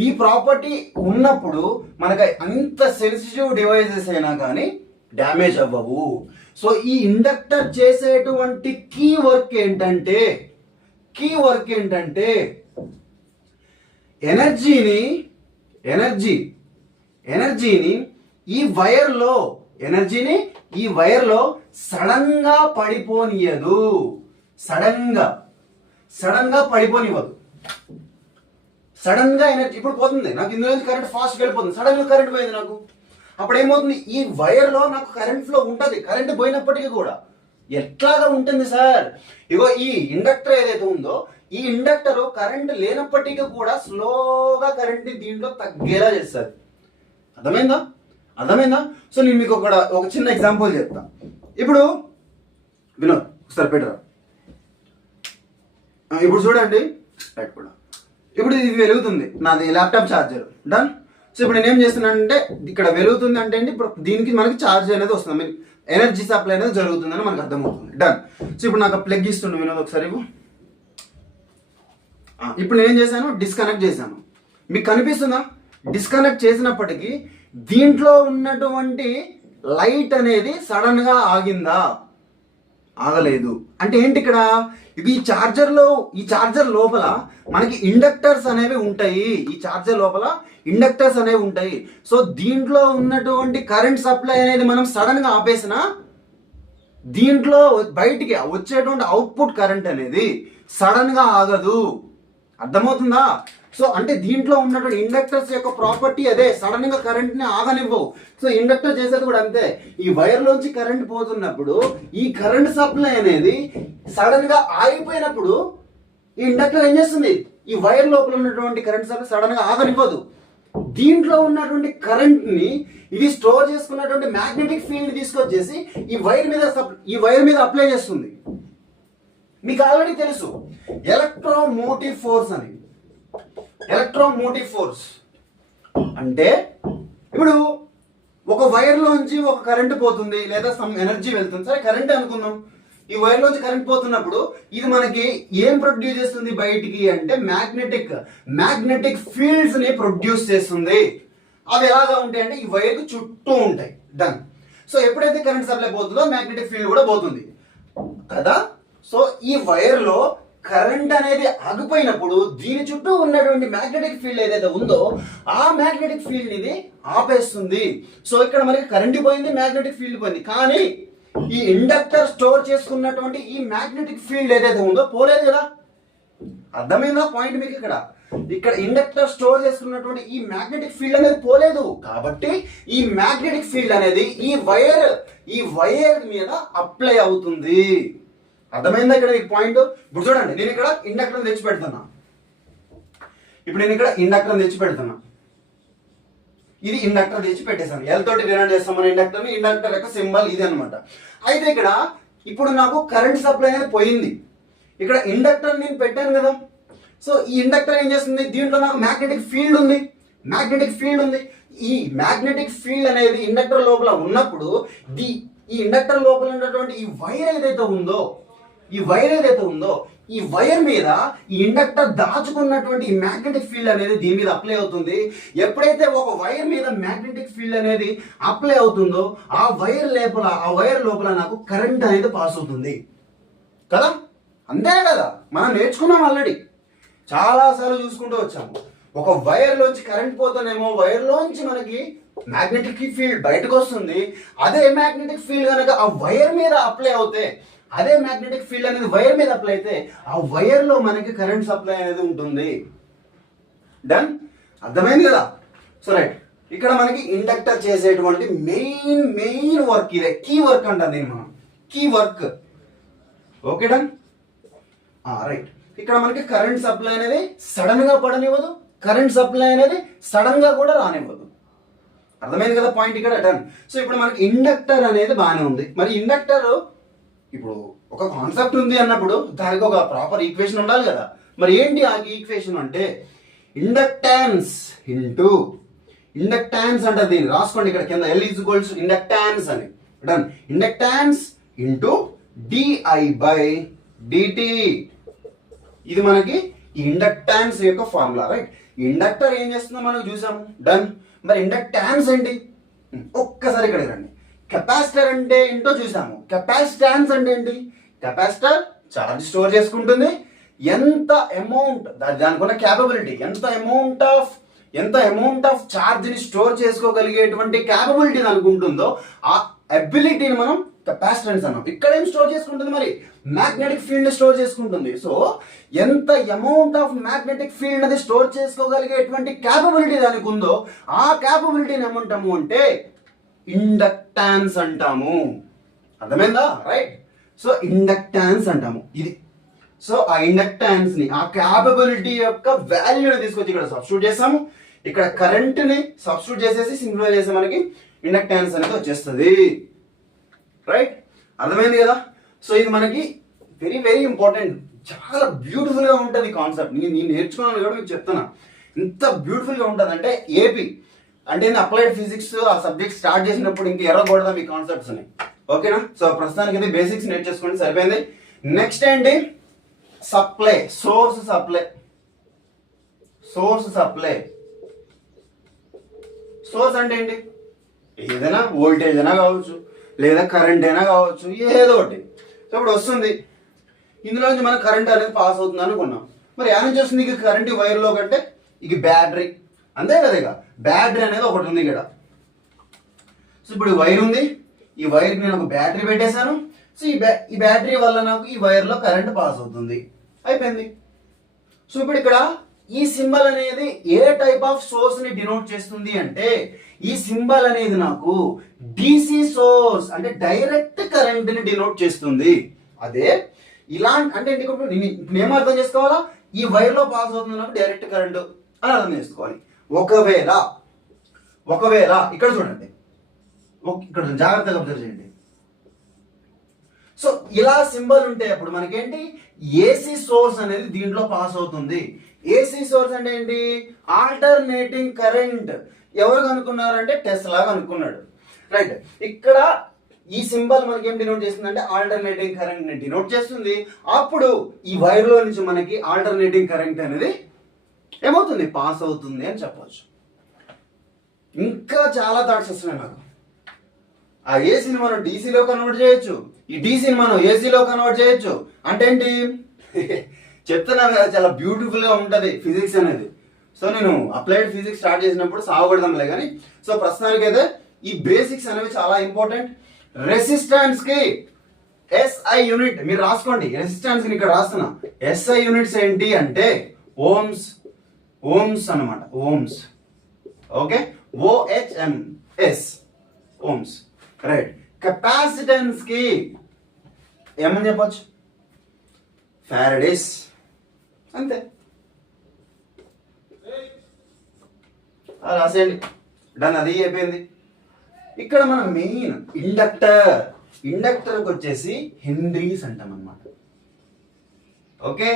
ఈ ప్రాపర్టీ ఉన్నప్పుడు మనకి అంత సెన్సిటివ్ డివైసెస్ అయినా కానీ డ్యామేజ్ అవ్వవు. సో ఈ ఇండక్టర్ చేసేటువంటి కీ వర్క్ ఏంటంటే ఎనర్జీని ఈ వైర్ లో సడన్ గా పడిపోనియదు. సడన్ గా పడిపోనివ్వదు. సడన్ గా ఎనర్జీ ఇప్పుడు పోతుంది, నాకు ఇందులో నుంచి కరెంట్ ఫాస్ట్ వెళ్ళిపోతుంది, సడన్ గా కరెంట్ పోయింది నాకు. అప్పుడు ఏమవుతుంది? ఈ వైర్ లో నాకు కరెంట్ ఫ్లో ఉంటుంది. కరెంట్ పోయినప్పటికీ కూడా ఎట్లాగా ఉంటుంది సార్? ఇగో ఈ ఇండక్టర్ ఏదైతే ఉందో, ఈ ఇండక్టర్ కరెంట్ లేనప్పటికీ కూడా స్లోగా కరెంట్ దీంట్లో తగ్గేలా చేస్తుంది. అర్థమైందా? సో నేను మీకు ఒక చిన్న ఎగ్జాంపుల్ చెప్తా. ఇప్పుడు వినోద్ ఒకసారి పెట్టరా. ఇప్పుడు చూడండి, ఇప్పుడు ఇది వెలుగుతుంది, నాది ల్యాప్టాప్ ఛార్జర్. డన్. సో ఇప్పుడు నేను ఏం చేస్తున్నానంటే, ఇక్కడ వెలుగుతుంది అంటే ఇప్పుడు దీనికి మనకి ఛార్జ్ అనేది వస్తుంది, ఎనర్జీ సప్లై అనేది జరుగుతుందని మనకు అర్థమవుతుంది. డన్. సో ఇప్పుడు నాకు ప్లగ్ ఇస్తుండే వినోద్ ఒకసారి. ఇప్పుడు నేను ఏం చేశాను? డిస్కనెక్ట్ చేశాను. మీకు కనిపిస్తుందా? డిస్కనెక్ట్ చేసినప్పటికీ దీంట్లో ఉన్నటువంటి లైట్ అనేది సడన్ గా ఆగిందా? ఆగలేదు. అంటే ఏంటి ఇక్కడ? ఇది ఈ చార్జర్ లోపల మనకి ఇండక్టర్స్ అనేవి ఉంటాయి. ఈ చార్జర్ లోపల ఇండక్టర్స్ అనేవి ఉంటాయి. సో దీంట్లో ఉన్నటువంటి కరెంట్ సప్లై అనేది మనం సడన్ గా ఆపేసినా దీంట్లో బయటికి వచ్చేటువంటి అవుట్పుట్ కరెంట్ అనేది సడన్ గా ఆగదు. అర్థమవుతుందా? సో అంటే దీంట్లో ఉన్నటువంటి ఇండక్టర్స్ యొక్క ప్రాపర్టీ అదే, సడన్ గా కరెంట్ ని ఆగనివ్వవు. సో ఇండక్టర్ చేసేది కూడా అంతే. ఈ వైర్ లోంచి కరెంట్ పోతున్నప్పుడు ఈ కరెంట్ సప్లై అనేది సడన్ గా ఆగిపోయినప్పుడు ఈ ఇండక్టర్ ఏం చేస్తుంది? ఈ వైర్ లోపల ఉన్నటువంటి కరెంట్ సప్లై సడన్ గా ఆగనివ్వదు. దీంట్లో ఉన్నటువంటి కరెంట్ ని ఇది స్టోర్ చేసుకున్నటువంటి మ్యాగ్నెటిక్ ఫీల్డ్ తీసుకొచ్చేసి ఈ వైర్ మీద అప్లై చేస్తుంది. మీకు ఆల్రెడీ తెలుసు ఎలక్ట్రోమోటివ్ ఫోర్స్ అని. ఎలక్ట్రోమోటివ్ ఫోర్స్ అంటే ఇప్పుడు ఒక వైర్ లోంచి ఒక కరెంట్ పోతుంది లేదా సమ్ ఎనర్జీ వెళ్తుంది. సరే కరెంట్ అనుకుందాం. ఈ వైర్ లోంచి కరెంట్ పోతున్నప్పుడు ఇది మనకి ఏం ప్రొడ్యూస్ చేస్తుంది బయటికి అంటే మ్యాగ్నెటిక్ ఫీల్డ్స్ ని ప్రొడ్యూస్ చేస్తుంది. అవి ఎలాగా ఉంటాయి అంటే ఈ వైర్ కు చుట్టూ ఉంటాయి. డన్. సో ఎప్పుడైతే కరెంట్ సప్లై పోతుందో మ్యాగ్నెటిక్ ఫీల్డ్ కూడా పోతుంది కదా. సో ఈ వైర్ లో కరెంట్ అనేది ఆగిపోయినప్పుడు దీని చుట్టూ ఉన్నటువంటి మ్యాగ్నెటిక్ ఫీల్డ్ ఏదైతే ఉందో ఆ మ్యాగ్నెటిక్ ఫీల్డ్ ఇది ఆపేస్తుంది. సో ఇక్కడ మనకి కరెంట్ పోయింది, మ్యాగ్నెటిక్ ఫీల్డ్ పోయింది. కానీ ఈ ఇండక్టర్ స్టోర్ చేసుకున్నటువంటి ఈ మ్యాగ్నెటిక్ ఫీల్డ్ ఏదైతే ఉందో పోలేదు కదా. అర్థమైందా పాయింట్ మీకు? ఇక్కడ ఇండక్టర్ స్టోర్ చేసుకున్నటువంటి ఈ మ్యాగ్నెటిక్ ఫీల్డ్ అనేది పోలేదు. కాబట్టి ఈ మ్యాగ్నెటిక్ ఫీల్డ్ అనేది ఈ వైర్ మీద అప్లై అవుతుంది. అర్థమైందా ఇక్కడ మీకు పాయింట్? ఇప్పుడు చూడండి, నేను ఇక్కడ ఇండక్టర్ తెచ్చి పెడుతున్నా. ఇది ఇండక్టర్ తెచ్చి పెట్టేశాను. ఎల్ తోటి డినోట్ చేస్తాం మన ఇండక్టర్. ఇండక్టర్ యొక్క సింబల్ ఇది అనమాట. అయితే ఇక్కడ ఇప్పుడు నాకు కరెంట్ సప్లై అనేది పోయింది. ఇక్కడ ఇండక్టర్ నేను పెట్టాను కదా. సో ఈ ఇండక్టర్ ఏం చేస్తుంది? దీంట్లో నాకు మ్యాగ్నెటిక్ ఫీల్డ్ ఉంది. ఈ మ్యాగ్నెటిక్ ఫీల్డ్ అనేది ఇండక్టర్ లోపల ఉన్నప్పుడు ఈ ఇండక్టర్ లోపల ఉన్నటువంటి ఈ వైర్ ఏదైతే ఉందో ఈ వైర్ మీద ఈ ఇండక్టర్ దాచుకున్నటువంటి ఈ మ్యాగ్నెటిక్ ఫీల్డ్ అనేది దీని మీద అప్లై అవుతుంది. ఎప్పుడైతే ఒక వైర్ మీద మ్యాగ్నెటిక్ ఫీల్డ్ అనేది అప్లై అవుతుందో ఆ వైర్ లోపల నాకు కరెంట్ అనేది పాస్ అవుతుంది కదా. అంతే కదా, మనం నేర్చుకున్నాం ఆల్రెడీ, చాలాసార్లు చూసుకుంటూ వచ్చాము. ఒక వైర్ లోంచి కరెంట్ పోతేనేమో వైర్ లోంచి మనకి మ్యాగ్నెటిక్ ఫీల్డ్ బయటకు వస్తుంది. అదే మ్యాగ్నెటిక్ ఫీల్డ్ కనుక ఆ వైర్ మీద అప్లై అవుతే, అదే మ్యాగ్నెటిక్ ఫీల్డ్ అనేది వైర్ మీద అప్లై అయితే ఆ వైర్ లో మనకి కరెంట్ సప్లై అనేది ఉంటుంది. డన్. అర్థమైంది కదా. సో రైట్, ఇక్కడ మనకి ఇండక్టర్ చేసేటువంటి మెయిన్ వర్క్ ఇదే. కీ వర్క్ అంటాం దీన్ని మనం, key work. Okay done. Right, ఇక్కడ మనకి కరెంట్ సప్లై అనేది సడన్ గా పడనివ్వదు, కరెంట్ సప్లై అనేది సడన్ గా కూడా రానివ్వదు. అర్థమైంది కదా పాయింట్ ఇక్కడ. డన్. సో ఇప్పుడు మనకి ఇండక్టర్ అనేది బాగానే ఉంది. మరి ఇండక్టర్ ఇప్పుడు ఒక కాన్సెప్ట్ ఉంది అన్నప్పుడు దానికి ఒక ప్రాపర్ ఈక్వేషన్ ఉండాలి కదా. మరి ఏంటి ఆ ఈక్వేషన్ అంటే ఇండక్టాన్స్ అంటే దీన్ని రాసుకోండి ఇక్కడ కింద. L ఈక్వల్స్ ఇండక్టాన్స్ అని. డన్. Inductance into di/dt. ఇది మనకి ఇండక్టాన్స్ యొక్క ఫార్ములా. రైట్. ఇండక్టర్ ఏం చేస్తుందో మనం చూసాము. డన్. మరి ఇండక్టాన్స్ ఏంటి? ఒక్కసారి ఇక్కడ రండి. కెపాసిటర్ అంటే ఏంటో చూసాము. కెపాసిటాన్స్ అంటే ఏంటి? కెపాసిటర్ ఛార్జ్ స్టోర్ చేసుకుంటుంది. ఎంత అమౌంట్ దానికి ఉన్న క్యాపబిలిటీ, ఎంత అమౌంట్ ఆఫ్ ఛార్జ్ ని స్టోర్ చేసుకోగలిగేటువంటి క్యాపబిలిటీ దానికి ఉంటుందో ఆ అబిలిటీని మనం కెపాసిటెన్స్ అన్నాం. ఇక్కడ ఏం స్టోర్ చేసుకుంటుంది? మరి మ్యాగ్నెటిక్ ఫీల్డ్ స్టోర్ చేసుకుంటుంది. సో ఎంత అమౌంట్ ఆఫ్ మ్యాగ్నెటిక్ ఫీల్డ్ అది స్టోర్ చేసుకోగలిగేటువంటి క్యాపబిలిటీ దానికి ఉందో ఆ క్యాపబిలిటీని ఏమంటాము అంటే ఇండక్టాన్స్ అంటాము. అర్థమైందా? రైట్. సో ఇండక్టాన్స్ అంటాము ఇది. సో ఆ ఇండక్టాన్స్ ని, ఆ క్యాపబిలిటీ యొక్క వాల్యూని తీసుకొచ్చి ఇక్కడ సబ్స్టిట్యూట్ చేస్తాము. ఇక్కడ కరెంట్ ని సబ్స్టిట్యూట్ చేసేసి సింప్లిఫై చేస్తే మనకి ఇండక్టాన్స్ అనేది వచ్చేస్తుంది. రైట్. అర్థమైంది కదా. సో ఇది మనకి వెరీ ఇంపార్టెంట్. చాలా బ్యూటిఫుల్ గా ఉంటుంది కాన్సెప్ట్. నేను నేర్చుకున్నాను కూడా మీకు చెప్తున్నా. ఎంత బ్యూటిఫుల్ గా ఉంటుంది అంటే ఏపీ అంటే అప్లైడ్ ఫిజిక్స్ ఆ సబ్జెక్ట్ స్టార్ట్ చేసినప్పుడు ఇంకా ఎర్రకూడదాం ఈ కాన్సెప్ట్స్ అని. ఓకేనా. సో ప్రస్తుతానికి అయితే బేసిక్స్ నేర్చేసుకోండి, సరిపోయింది. నెక్స్ట్ ఏంటి? Source supply. సోర్స్ అంటే ఏంటి? ఏదైనా వోల్టేజ్ అయినా కావచ్చు, లేదా కరెంట్ అయినా కావచ్చు, ఏదో ఒకటి. సో ఇప్పుడు వస్తుంది, ఇందులో నుంచి మనకు కరెంట్ అనేది పాస్ అవుతుంది అనుకున్నాం. మరి ఎలా నుంచి వస్తుంది ఇక కరెంట్ వైర్లో కంటే? ఇక బ్యాటరీ, అంతే కదా. ఇక బ్యాటరీ అనేది ఒకటి ఉంది ఇక్కడ. సో ఇప్పుడు వైర్ ఉంది, ఈ వైర్కి నేను ఒక బ్యాటరీ పెట్టేశాను. సో ఈ బ్యాటరీ వల్ల నాకు ఈ వైర్లో కరెంట్ పాస్ అవుతుంది, అయిపోయింది. సో ఇప్పుడు ఇక్కడ ఈ సింబల్ అనేది ఏ టైప్ ఆఫ్ సోర్స్ ని డినోట్ చేస్తుంది అంటే, ఈ సింబల్ అనేది నాకు డిసి సోర్స్ అంటే డైరెక్ట్ కరెంట్ ని డినోట్ చేస్తుంది. అదే ఇలా అంటే ఇప్పుడు ఏం అర్థం చేసుకోవాలా? ఈ వైర్ లో పాస్ అవుతుంది నాకు డైరెక్ట్ కరెంట్ అని అర్థం చేసుకోవాలి. ఒకవేళ ఇక్కడ చూడండి, ఇక్కడ జాగ్రత్తగా అబ్జర్వ్ చేయండి. సో ఇలా సింబల్ ఉంటే అప్పుడు మనకేంటి? ఏసీ సోర్స్ అనేది దీంట్లో పాస్ అవుతుంది. ఏసీ సోర్స్ అంటే ఏంటి? Alternating current. ఎవరు కనుక్కున్నారంటే టెస్లా కనుక్కున్నాడు, రైట్. ఇక్కడ ఈ సింబల్ మనకి ఏం డినోట్ చేస్తుంది అంటే ఆల్టర్నేటింగ్ కరెంట్ ని డినోట్ చేస్తుంది. అప్పుడు ఈ వైర్ లో నుంచి మనకి ఆల్టర్నేటింగ్ కరెంట్ అనేది ఏమవుతుంది? పాస్ అవుతుంది అని చెప్పవచ్చు. ఇంకా చాలా థాట్స్ వస్తున్నాయి నాకు. ఆ ఏసీని మనం డీసీలో కన్వర్ట్ చేయొచ్చు, ఈ డీసీని మనం ఏసీలో కన్వర్ట్ చేయొచ్చు. అంటే ఏంటి? చెప్తున్నాను కదా, చాలా బ్యూటిఫుల్ గా ఉంటది ఫిజిక్స్ అనేది. సో నేను అప్లైడ్ ఫిజిక్స్ స్టార్ట్ చేసినప్పుడు సాగొడదాంలే కానీ, సో ప్రస్తుతానికైతే ఈ బేసిక్స్ అనేవి చాలా ఇంపార్టెంట్. రెసిస్టెన్స్ కి ఎస్ఐ యూనిట్ మీరు రాసుకోండి. రెసిస్టెన్స్ కి ఇక్కడ రాస్తున్నా. ఎస్ఐ యూనిట్స్ ఏంటి అంటే ఓమ్స్ అన్నమాట. Ohms, okay, OHMS, ohms, right. Capacitance కి ఏమని చెప్పొచ్చు? ఫారడేస్, అంతే. రాసేయండి, డన్, అది అయిపోయింది. ఇక్కడ మనం మెయిన్ ఇండక్టర్కి వచ్చేసి హెన్రీస్ అంటాం అన్నమాట. Okay,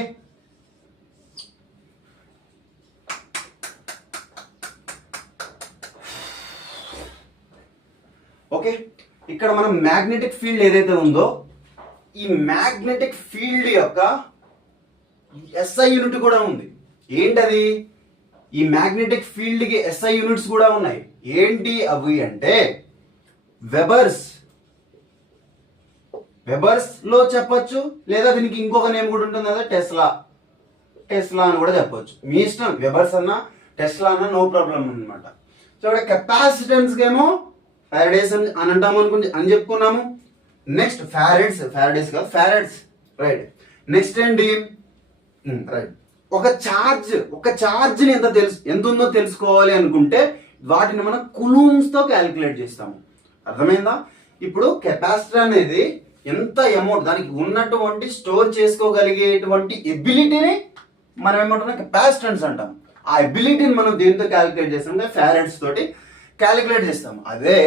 okay. ఇక్కడ మనం మ్యాగ్నెటిక్ ఫీల్డ్ ఏదైతే ఉందో, ఈ మ్యాగ్నెటిక్ ఫీల్డ్ యొక్క ఎస్ఐ యూనిట్ కూడా ఉంది. ఏంటది? ఈ మ్యాగ్నెటిక్ ఫీల్డ్ కి ఎస్ఐ యూనిట్స్ కూడా ఉన్నాయి. ఏంటి అవి అంటే వెబర్స్ లో చెప్పొచ్చు, లేదా దీనికి ఇంకొక నేమ్ కూడా ఉంటుంది కదా, టెస్లా అని కూడా చెప్పొచ్చు. మీ ఇష్టం, వెబర్స్ అన్నా టెస్లా అన్నా నో ప్రాబ్లం అనమాట. సో ఇక్కడ కెపాసిటెన్స్ ఏమో ఫారడేస్ అని అంటాము అని చెప్పుకున్నాము. నెక్స్ట్ ఫారడేస్ కాదు, ఫారడ్స్, రైట్. నెక్స్ట్ ఏంటి? రైట్, ఒక ఛార్జ్ ని ఎంత ఉందో తెలుసుకోవాలి అనుకుంటే వాటిని మనం కులూమ్స్ తో క్యాలిక్యులేట్ చేస్తాము. అర్థమైందా? ఇప్పుడు కెపాసిటర్ అనేది ఎంత అమౌంట్, దానికి ఉన్నటువంటి స్టోర్ చేసుకోగలిగేటువంటి ఎబిలిటీని మనం ఏమంటున్నాం? కెపాసిటెన్స్ అంటాం. ఆ ఎబిలిటీని మనం దేంతో క్యాలిక్యులేట్ చేస్తాం? ఫారడ్స్ తోటి క్యాలిక్యులేట్ చేస్తాం. అదే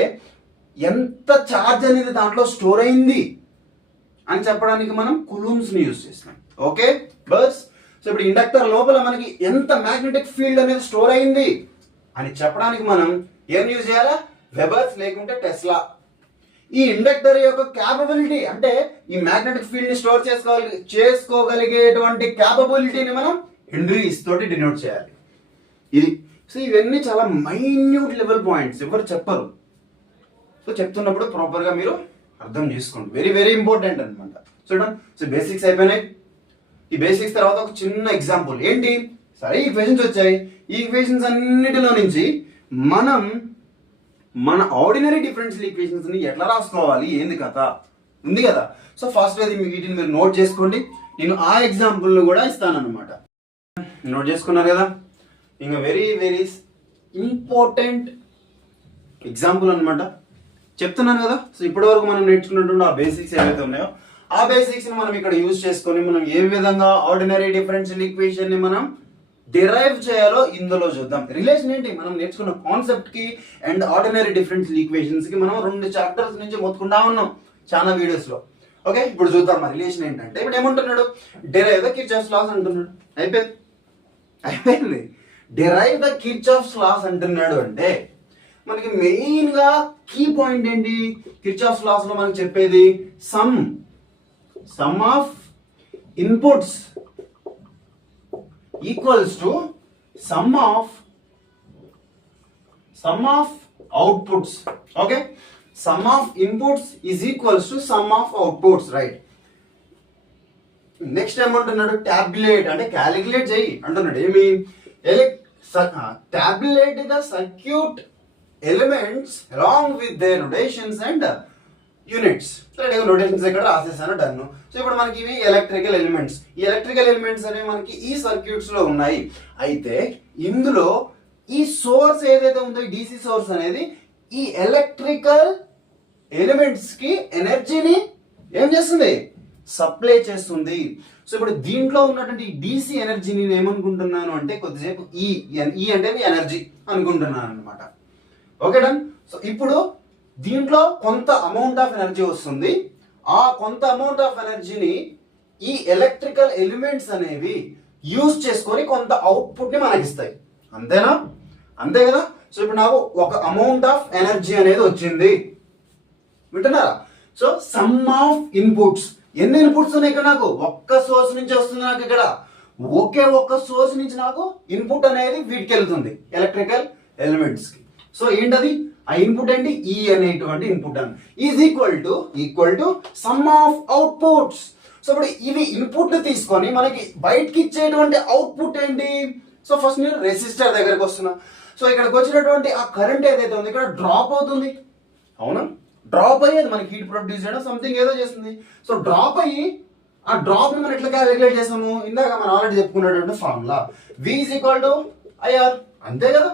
ఎంత ఛార్జ్ అనేది దాంట్లో స్టోర్ అయింది అని చెప్పడానికి మనం కులూమ్స్ ని యూజ్ చేస్తాం. Okay bus. సో ఇప్పుడు ఇండక్టర్ లోపల మనకి ఎంత మ్యాగ్నెటిక్ ఫీల్డ్ అనేది స్టోర్ అయింది అని చెప్పడానికి మనం ఏం యూజ్ చేయాలా? వెబర్స్ లేకుంటే టెస్లా. ఈ ఇండక్టర్ యొక్క క్యాపబిలిటీ అంటే ఈ మ్యాగ్నెటిక్ ఫీల్డ్ ని స్టోర్ చేసుకోగలిగేటువంటి క్యాపబిలిటీని మనం హెన్రీస్ తోటి డినోట్ చేయాలి. ఇది. సో ఇవన్నీ చాలా మైన్యూట్ లెవెల్ పాయింట్స్, ఎవరు చెప్పరు. సో చెప్తున్నప్పుడు ప్రాపర్ గా మీరు అర్థం చేసుకోండి. వెరీ వెరీ ఇంపార్టెంట్ అనమాట. చూడండి, సో బేసిక్స్ అయిపోయినాయి. ఈ బేసిక్స్ తర్వాత ఒక చిన్న ఎగ్జాంపుల్. ఏంటి? సరే, ఈక్వేషన్స్ వచ్చాయి. ఈ ఈక్వేషన్స్ అన్నిటిలో నుంచి మనం మన ఆర్డినరీ డిఫరెన్షియల్ ఈక్వేషన్స్ ని ఎట్లా రాసుకోవాలి, ఏంది కథ ఉంది కదా. సో ఫస్ట్ అది వీటిని మీరు నోట్ చేసుకోండి. నేను ఆ ఎగ్జాంపుల్ కూడా ఇస్తానన్నమాట. నోట్ చేసుకున్నారు కదా. ఇంకా వెరీ వెరీ ఇంపార్టెంట్ ఎగ్జాంపుల్ అనమాట చెప్తున్నాను కదా. సో ఇప్పటి వరకు మనం నేర్చుకున్నటువంటి ఆ బేసిక్స్ ఏవైతే ఉన్నాయో ఆ బేసిక్స్ ని మనం ఇక్కడ యూజ్ చేసుకొని మనం ఏ విధంగా ఆర్డినరీ డిఫరెన్షియల్ ఈక్వేషన్ ని మనం డిరైవ్ చేయాలో ఇందులో చూద్దాం. రిలేషన్ ఏంటి? మనం నేర్చుకున్న కాన్సెప్ట్ కి అండ్ ఆర్డినరీ డిఫరెన్షియల్ ఈక్వేషన్స్ కి మనం 2 చాప్టర్స్ నుంచి మొత్తుకుంటా ఉన్నాం చాలా వీడియోస్ లో. ఓకే, ఇప్పుడు చూద్దాం మా రిలేషన్ ఏంటంటే. ఇప్పుడు ఏమంటున్నాడు? డిరైవ్ ద కిర్చాఫ్స్ లాస్ అంటున్నాడు. అయిపోయింది. డిరైవ్ ద కిర్చాఫ్స్ లాస్ అంటున్నాడు అంటే మనకి మెయిన్ గా కీ పాయింట్ ఏంటి? కిర్చాఫ్స్ లాస్ లో మనకి చెప్పేది sum of inputs equals to sum sum of outputs. Okay, sum of inputs is equals to sum of outputs, right. Next ఏమంటున్నాడు, టాబ్యులేట్ అంటే క్యాలిక్యులేట్ చేయి అంటున్నాడు. ఏమి, tabulate the circuit elements along with their notations and units. Notations ఇక్కడ రాసేసాను, done. So ఇప్పుడు మనకి ఇవి ఎలక్ట్రికల్ ఎలిమెంట్స్. ఈ ఎలక్ట్రికల్ ఎలిమెంట్స్ అనేవి మనకి ఈ సర్క్యూట్స్ లో ఉన్నాయి. అయితే ఇందులో ఈ సోర్స్ ఏదైతే ఉందో, ఈ డిసి సోర్స్ అనేది ఈ ఎలక్ట్రికల్ ఎలిమెంట్స్ కి ఎనర్జీని ఏం చేస్తుంది, సప్లై చేస్తుంది. సో ఇప్పుడు దీంట్లో ఉన్నటువంటి డిసి ఎనర్జీని నేను ఏమనుకుంటున్నాను అంటే కొద్దిసేపు ఈ అంటే ఎనర్జీ అనుకుంటున్నాను అనమాట. Okay, done. సో ఇప్పుడు దీంట్లో కొంత అమౌంట్ ఆఫ్ ఎనర్జీ వస్తుంది. ఆ కొంత అమౌంట్ ఆఫ్ ఎనర్జీని ఈ ఎలక్ట్రికల్ ఎలిమెంట్స్ అనేవి యూజ్ చేసుకొని కొంత అవుట్పుట్ ని మనకి ఇస్తాయి. అంతేనా? అంతే కదా. సో ఇప్పుడు నాకు ఒక అమౌంట్ ఆఫ్ ఎనర్జీ అనేది వచ్చింది, వింటున్నారా? సో సమ్ ఆఫ్ ఇన్పుట్స్, ఎన్ని ఇన్పుట్స్ ఉన్నాయి ఇక్కడ నాకు? ఒక్క సోర్స్ నుంచి వస్తుంది నాకు ఇక్కడ. ఒకే ఒక్క సోర్స్ నుంచి నాకు ఇన్పుట్ అనేది వీటికి వెళ్తుంది, ఎలక్ట్రికల్ ఎలిమెంట్స్ కి. సో ఏంటది? ఆ ఇన్పుట్ ఏంటి? ఈ అనేటువంటి ఇన్పుట్ అని is equal to sum of outputs. So ఇప్పుడు ఇవి ఇన్పుట్ ని తీసుకొని మనకి బయటకి ఇచ్చేటువంటి అవుట్పుట్ ఏంటి? సో ఫస్ట్ నేను రెసిస్టర్ దగ్గరకు వస్తున్నా. సో ఇక్కడికి వచ్చినటువంటి ఆ కరెంట్ ఏదైతే ఉంది ఇక్కడ డ్రాప్ అవుతుంది, అవునా? డ్రాప్ అయ్యేది మనకి హీట్ ప్రొడ్యూస్ చేయడం సంథింగ్ ఏదో చేస్తుంది. సో డ్రాప్ అయ్యి ఆ డ్రాప్ ని మనం ఎట్లా క్యాలిక్యులేట్ చేసాము? ఇందాక మనం ఆల్రెడీ చెప్పుకున్నటువంటి formula V is equal to IR, అంతే కదా.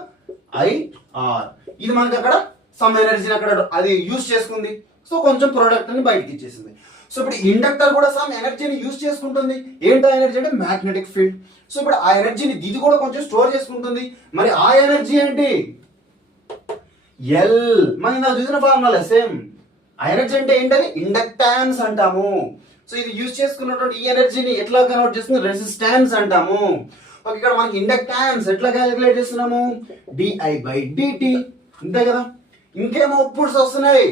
IR ఇది మనకి అక్కడ సమ్ ఎనర్జీని అక్కడ అది యూజ్ చేసుకుంది. సో కొంచెం ప్రొడక్ట్ ని బయటకి ఇచ్చేసింది. సో ఇప్పుడు ఇండక్టర్ కూడా సమ్ ఎనర్జీని యూజ్ చేసుకుంటుంది. ఏంటో ఎనర్జీ అంటే మ్యాగ్నెటిక్ ఫీల్డ్. సో ఇప్పుడు ఆ ఎనర్జీని ఇది కూడా కొంచెం స్టోర్ చేసుకుంటుంది. మరి ఆ ఎనర్జీ ఏంటి? ఎల్. మనం ఇందాక చూసిన ఫార్ములా సేమ్. ఆ ఎనర్జీ అంటే ఏంటది? ఇండక్టాన్స్ అంటాము. సో ఇది యూజ్ చేసుకున్నటువంటి ఈ ఎనర్జీని ఎట్లా కన్వర్ట్ చేస్తుంది? రెసిస్టాన్స్ అంటాము. ఓకే, ఇక్కడ మనకి ఇండక్టాన్స్ ఎట్లా క్యాలిక్యులేట్ చేస్తున్నాము? di/dt, అంతే కదా. ఇంకేం అవుట్పుట్స్ వస్తున్నాయి?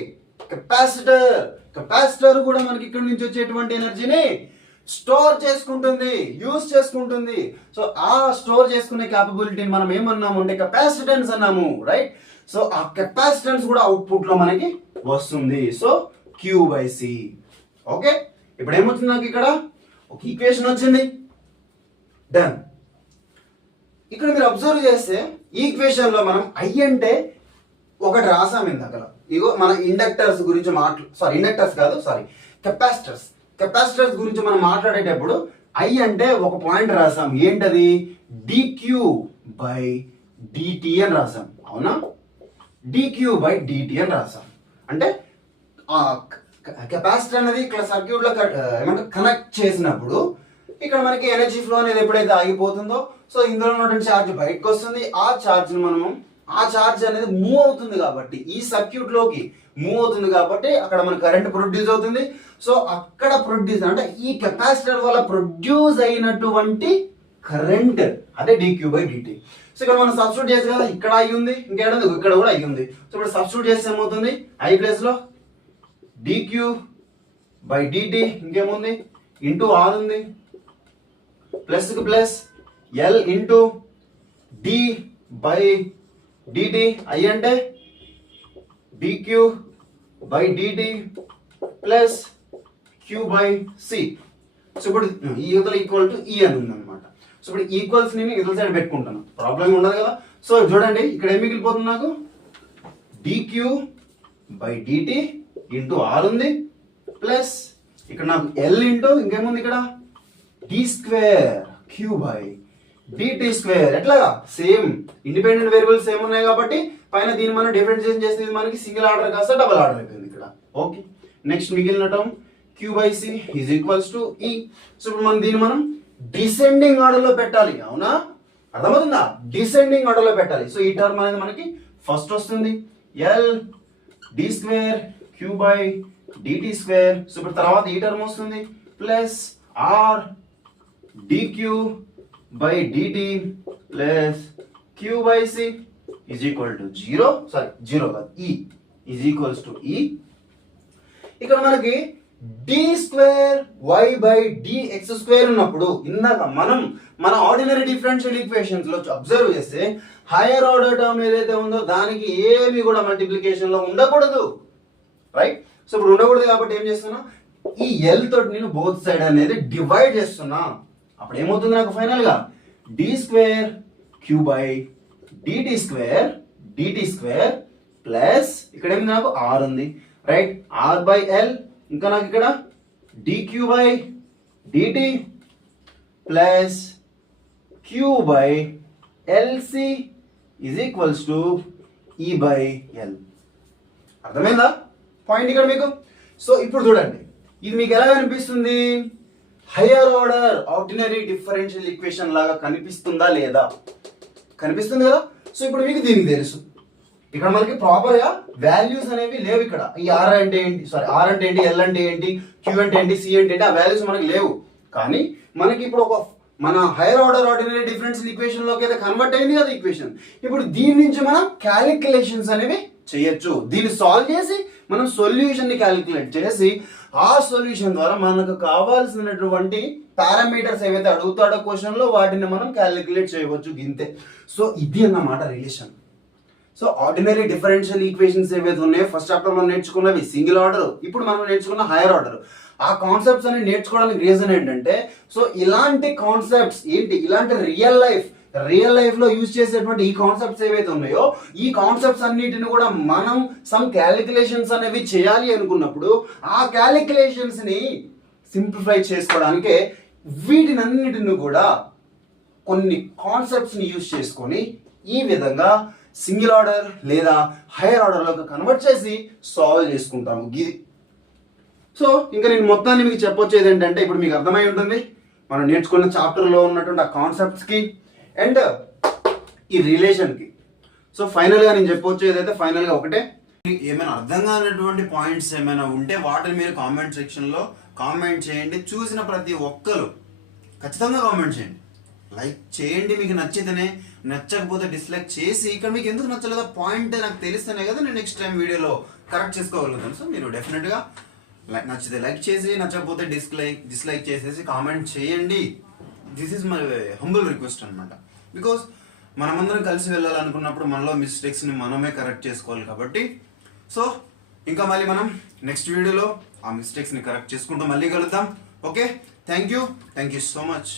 కెపాసిటర్ కూడా మనకి ఇక్కడ నుంచి వచ్చేటువంటి ఎనర్జీని స్టోర్ చేసుకుంటుంది, యూజ్ చేసుకుంటుంది. సో ఆ స్టోర్ చేసుకునే క్యాపబిలిటీని మనం ఏమన్నాము అంటే కెపాసిటెన్స్ అన్నాము, రైట్. సో ఆ కెపాసిటెన్స్ కూడా అవుట్పుట్ లో మనకి వస్తుంది. So Q/C. ఓకే, ఇప్పుడు ఏమొచ్చింది నాకు? ఇక్కడ ఒక ఈక్వేషన్ వచ్చింది, డన్. ఇక్కడ మీరు అబ్జర్వ్ చేస్తే ఈక్వేషన్ లో మనం I అంటే ఒకటి రాసాం ఇందాక. ఇగో మన ఇండక్టర్స్ గురించి కెపాసిటర్స్ గురించి మనం మాట్లాడేటప్పుడు I అంటే ఒక పాయింట్ రాసాం. ఏంటది? dQ/dt అని రాసాం, అవునా? dQ/dt అని రాసాం. అంటే కెపాసిటర్ అనేది ఇక్కడ సర్క్యూట్ లో ఏమంటే కనెక్ట్ చేసినప్పుడు ఇక్కడ మనకి ఎనర్జీ ఫ్లో అనేది ఎప్పుడైతే ఆగిపోతుందో సో ఇందులో ఉన్నటువంటి ఛార్జ్ బయటకు వస్తుంది. ఆ ఛార్జ్ అనేది మూవ్ అవుతుంది కాబట్టి, ఈ సర్క్యూట్ లోకి మూవ్ అవుతుంది కాబట్టి అక్కడ మన కరెంట్ ప్రొడ్యూస్ అవుతుంది. సో అక్కడ ప్రొడ్యూస్ అంటే ఈ కెపాసిటర్ వల్ల ప్రొడ్యూస్ అయినటువంటి కరెంట్ అదే dQ/dt. సో ఇక్కడ మనం సబ్స్టిట్యూట్ చేసి కదా, ఇక్కడ అయి ఉంది, ఇంకేముంది? ఇక్కడ కూడా అయి ఉంది. సో ఇప్పుడు సబ్స్టిట్యూట్ చేస్తే ఏమవుతుంది? I ప్లేస్ లో dQ/dt, ఇంకేముంది? ఇంటూ R ఉంది, ప్లస్ కి plus L into d/dt. I అంటే dQ/dt ప్లస్ Q/C. సో ఇప్పుడు ఈ ఈక్వల్ టు ఈ అని ఉంది అనమాట. సో ఇప్పుడు ఈక్వల్స్ నేను ఇతర సైడ్ పెట్టుకుంటాను, ప్రాబ్లం ఉండదు కదా. సో చూడండి ఇక్కడ ఏం మిగిలిపోతుంది నాకు? dQ/dt ఇంటూ R ఉంది, ప్లస్ ఇక్కడ నాకు L ఇంటూ ఇంకేముంది ఇక్కడ d²Q/dt². ఎట్లాగా? సేమ్ ఇండిపెండెంట్ వేరియబుల్స్ సేమ్ ఉన్నాయి కాబట్టి పైన దీన్ని మనం డిఫరెన్షియేషన్ చేస్తే మనకి సింగిల్ ఆర్డర్ కాస్త డబుల్ ఆర్డర్ అయిపోయింది ఇక్కడ. ఓకే, నెక్స్ట్ మిగిలిన term Q/C is equals to E. So ఇప్పుడు మనం దీన్ని మనం డిసెండింగ్ ఆర్డర్ లో పెట్టాలి, అవునా? అర్థమవుతుందా? డిసెండింగ్ ఆర్డర్ లో పెట్టాలి. సో ఈ టర్మ్ అనేది మనకి ఫస్ట్ వస్తుంది L d²Q/dt². సో ఇప్పుడు తర్వాత ఈ టర్మ్ వస్తుంది plus R dQ/dt plus Q/C is equal to 0 కాదు, E is equals to E. ఇక్కడ మనకి D square Y by DX square ఉన్నప్పుడు ఇందాక మనం మన ఆర్డినరీ డిఫరెన్షియల్ ఈక్వేషన్స్ లో అబ్జర్వ్ చేస్తే హైయర్ ఆర్డర్ టర్మ్ ఏదైతే ఉందో దానికి ఏమి కూడా మల్టిప్లికేషన్ లో ఉండకూడదు, రైట్? సో ఇప్పుడు ఉండకూడదు కాబట్టి ఏం చేస్తున్నా, ఈ ఎల్ తోటి నేను బోత్ సైడ్ అనేది డివైడ్ చేస్తున్నా. అప్పుడు ఏమవుతుంది నాకు ఫైనల్ గా D square Q by DT square plus ఇక్కడ ఏమి నాకు ఆర్ ఉంది, రైట్? ఆర్ బై ఎల్, ఇంకా నాకు ఇక్కడ DQ by DT plus Q by LC is equals to E by L. అర్థమైందా పాయింట్ ఇక్కడ మీకు? సో ఇప్పుడు చూడండి, ఇది మీకు ఎలా కనిపిస్తుంది? Higher order ordinary differential equation లాగా కనిపిస్తుందా లేదా? కనిపిస్తుంది కదా. సో ఇప్పుడు మీకు దీనికి తెలుసు, ఇక్కడ మనకి ప్రాపర్ గా వాల్యూస్ అనేవి లేవు. ఇక్కడ ఈ ఆర్ అంటే ఏంటి, ఆర్ అంటే ఏంటి, ఎల్ అంటే ఏంటి, క్యూ అంటే ఏంటి, సి అంటే ఏంటి, ఆ వాల్యూస్ మనకి లేవు. కానీ మనకి ఇప్పుడు ఒక మన hire order ordinary differential equation లోకి అయితే కన్వర్ట్ అయింది కదా ఈక్వేషన్. ఇప్పుడు దీని నుంచి మనం క్యాలిక్యులేషన్స్ అనేవి చేయొచ్చు. దీన్ని సాల్వ్ చేసి మనం సొల్యూషన్ ని క్యాలిక్యులేట్ చేసి ఆ సొల్యూషన్ ద్వారా మనకు కావాల్సినటువంటి పారామీటర్స్ ఏవైతే అడుగుతాడో క్వశ్చన్ లో వాటిని మనం క్యాలిక్యులేట్ చేయవచ్చు, గింతే. సో ఇది అన్నమాట relation. So ordinary differential equations ఏవైతే ఉన్నాయో ఫస్ట్ చాప్టర్ లో నేర్చుకున్నవి సింగిల్ ఆర్డర్, ఇప్పుడు మనం నేర్చుకున్న హైయర్ ఆర్డర్. ఆ కాన్సెప్ట్స్ అని నేర్చుకోవడానికి రీజన్ ఏంటంటే, సో ఇలాంటి కాన్సెప్ట్స్ ఏంటి, ఇలాంటి రియల్ లైఫ్ లో యూజ్ చేసేటువంటి ఈ కాన్సెప్ట్స్ ఏవైతే ఉన్నాయో ఈ కాన్సెప్ట్స్ అన్నిటిని కూడా మనం సమ్ క్యాలిక్యులేషన్స్ అనేవి చేయాలి అనుకున్నప్పుడు ఆ క్యాలిక్యులేషన్స్ ని సింప్లిఫై చేసుకోవడానికే వీటినన్నిటిని కూడా కొన్ని కాన్సెప్ట్స్ ని యూజ్ చేసుకొని ఈ విధంగా సింగిల్ ఆర్డర్ లేదా హైయర్ ఆర్డర్ లోకి కన్వర్ట్ చేసి సాల్వ్ చేసుకుంటాము. ఇది సో ఇంకా నేను మొత్తాన్ని మీకు చెప్పొచ్చేది ఏంటంటే, ఇప్పుడు మీకు అర్థమై ఉంటుంది మనం నేర్చుకున్న చాప్టర్ లో ఉన్నటువంటి ఆ కాన్సెప్ట్స్ కి అండ్ ఈ రిలేషన్ కి. సో ఫైనల్ గా నేను చెప్పొచ్చేది అయితే ఫైనల్ గా ఒకటే, ఏమైనా అర్థం కానటువంటి పాయింట్స్ ఏమైనా ఉంటే వాటిని మీరు కామెంట్ సెక్షన్ లో కామెంట్ చేయండి. చూసిన ప్రతి ఒక్కరు ఖచ్చితంగా కామెంట్ చేయండి, లైక్ చేయండి. మీకు నచ్చితేనే, నచ్చకపోతే డిస్లైక్ చేసి ఇక్కడ మీకు ఎందుకు నచ్చలేదో పాయింట్ నాకు తెలిస్తేనే కదా నేను నెక్స్ట్ టైం వీడియోలో కరెక్ట్ చేసుకోగలుగుతాను. సో మీరు డెఫినెట్గా నచ్చితే లైక్ చేసి, నచ్చకపోతే డిస్లైక్ చేసేసి కామెంట్ చేయండి. This is my humble request అనమాట. బికాస్ మనమందరం కలిసి వెళ్ళాలనుకున్నప్పుడు మనలో మిస్టేక్స్ని మనమే కరెక్ట్ చేసుకోవాలి కాబట్టి. సో ఇంకా మళ్ళీ మనం నెక్స్ట్ వీడియోలో ఆ మిస్టేక్స్ని కరెక్ట్ చేసుకుంటూ మళ్ళీ కలుద్దాం. Okay, thank you so much.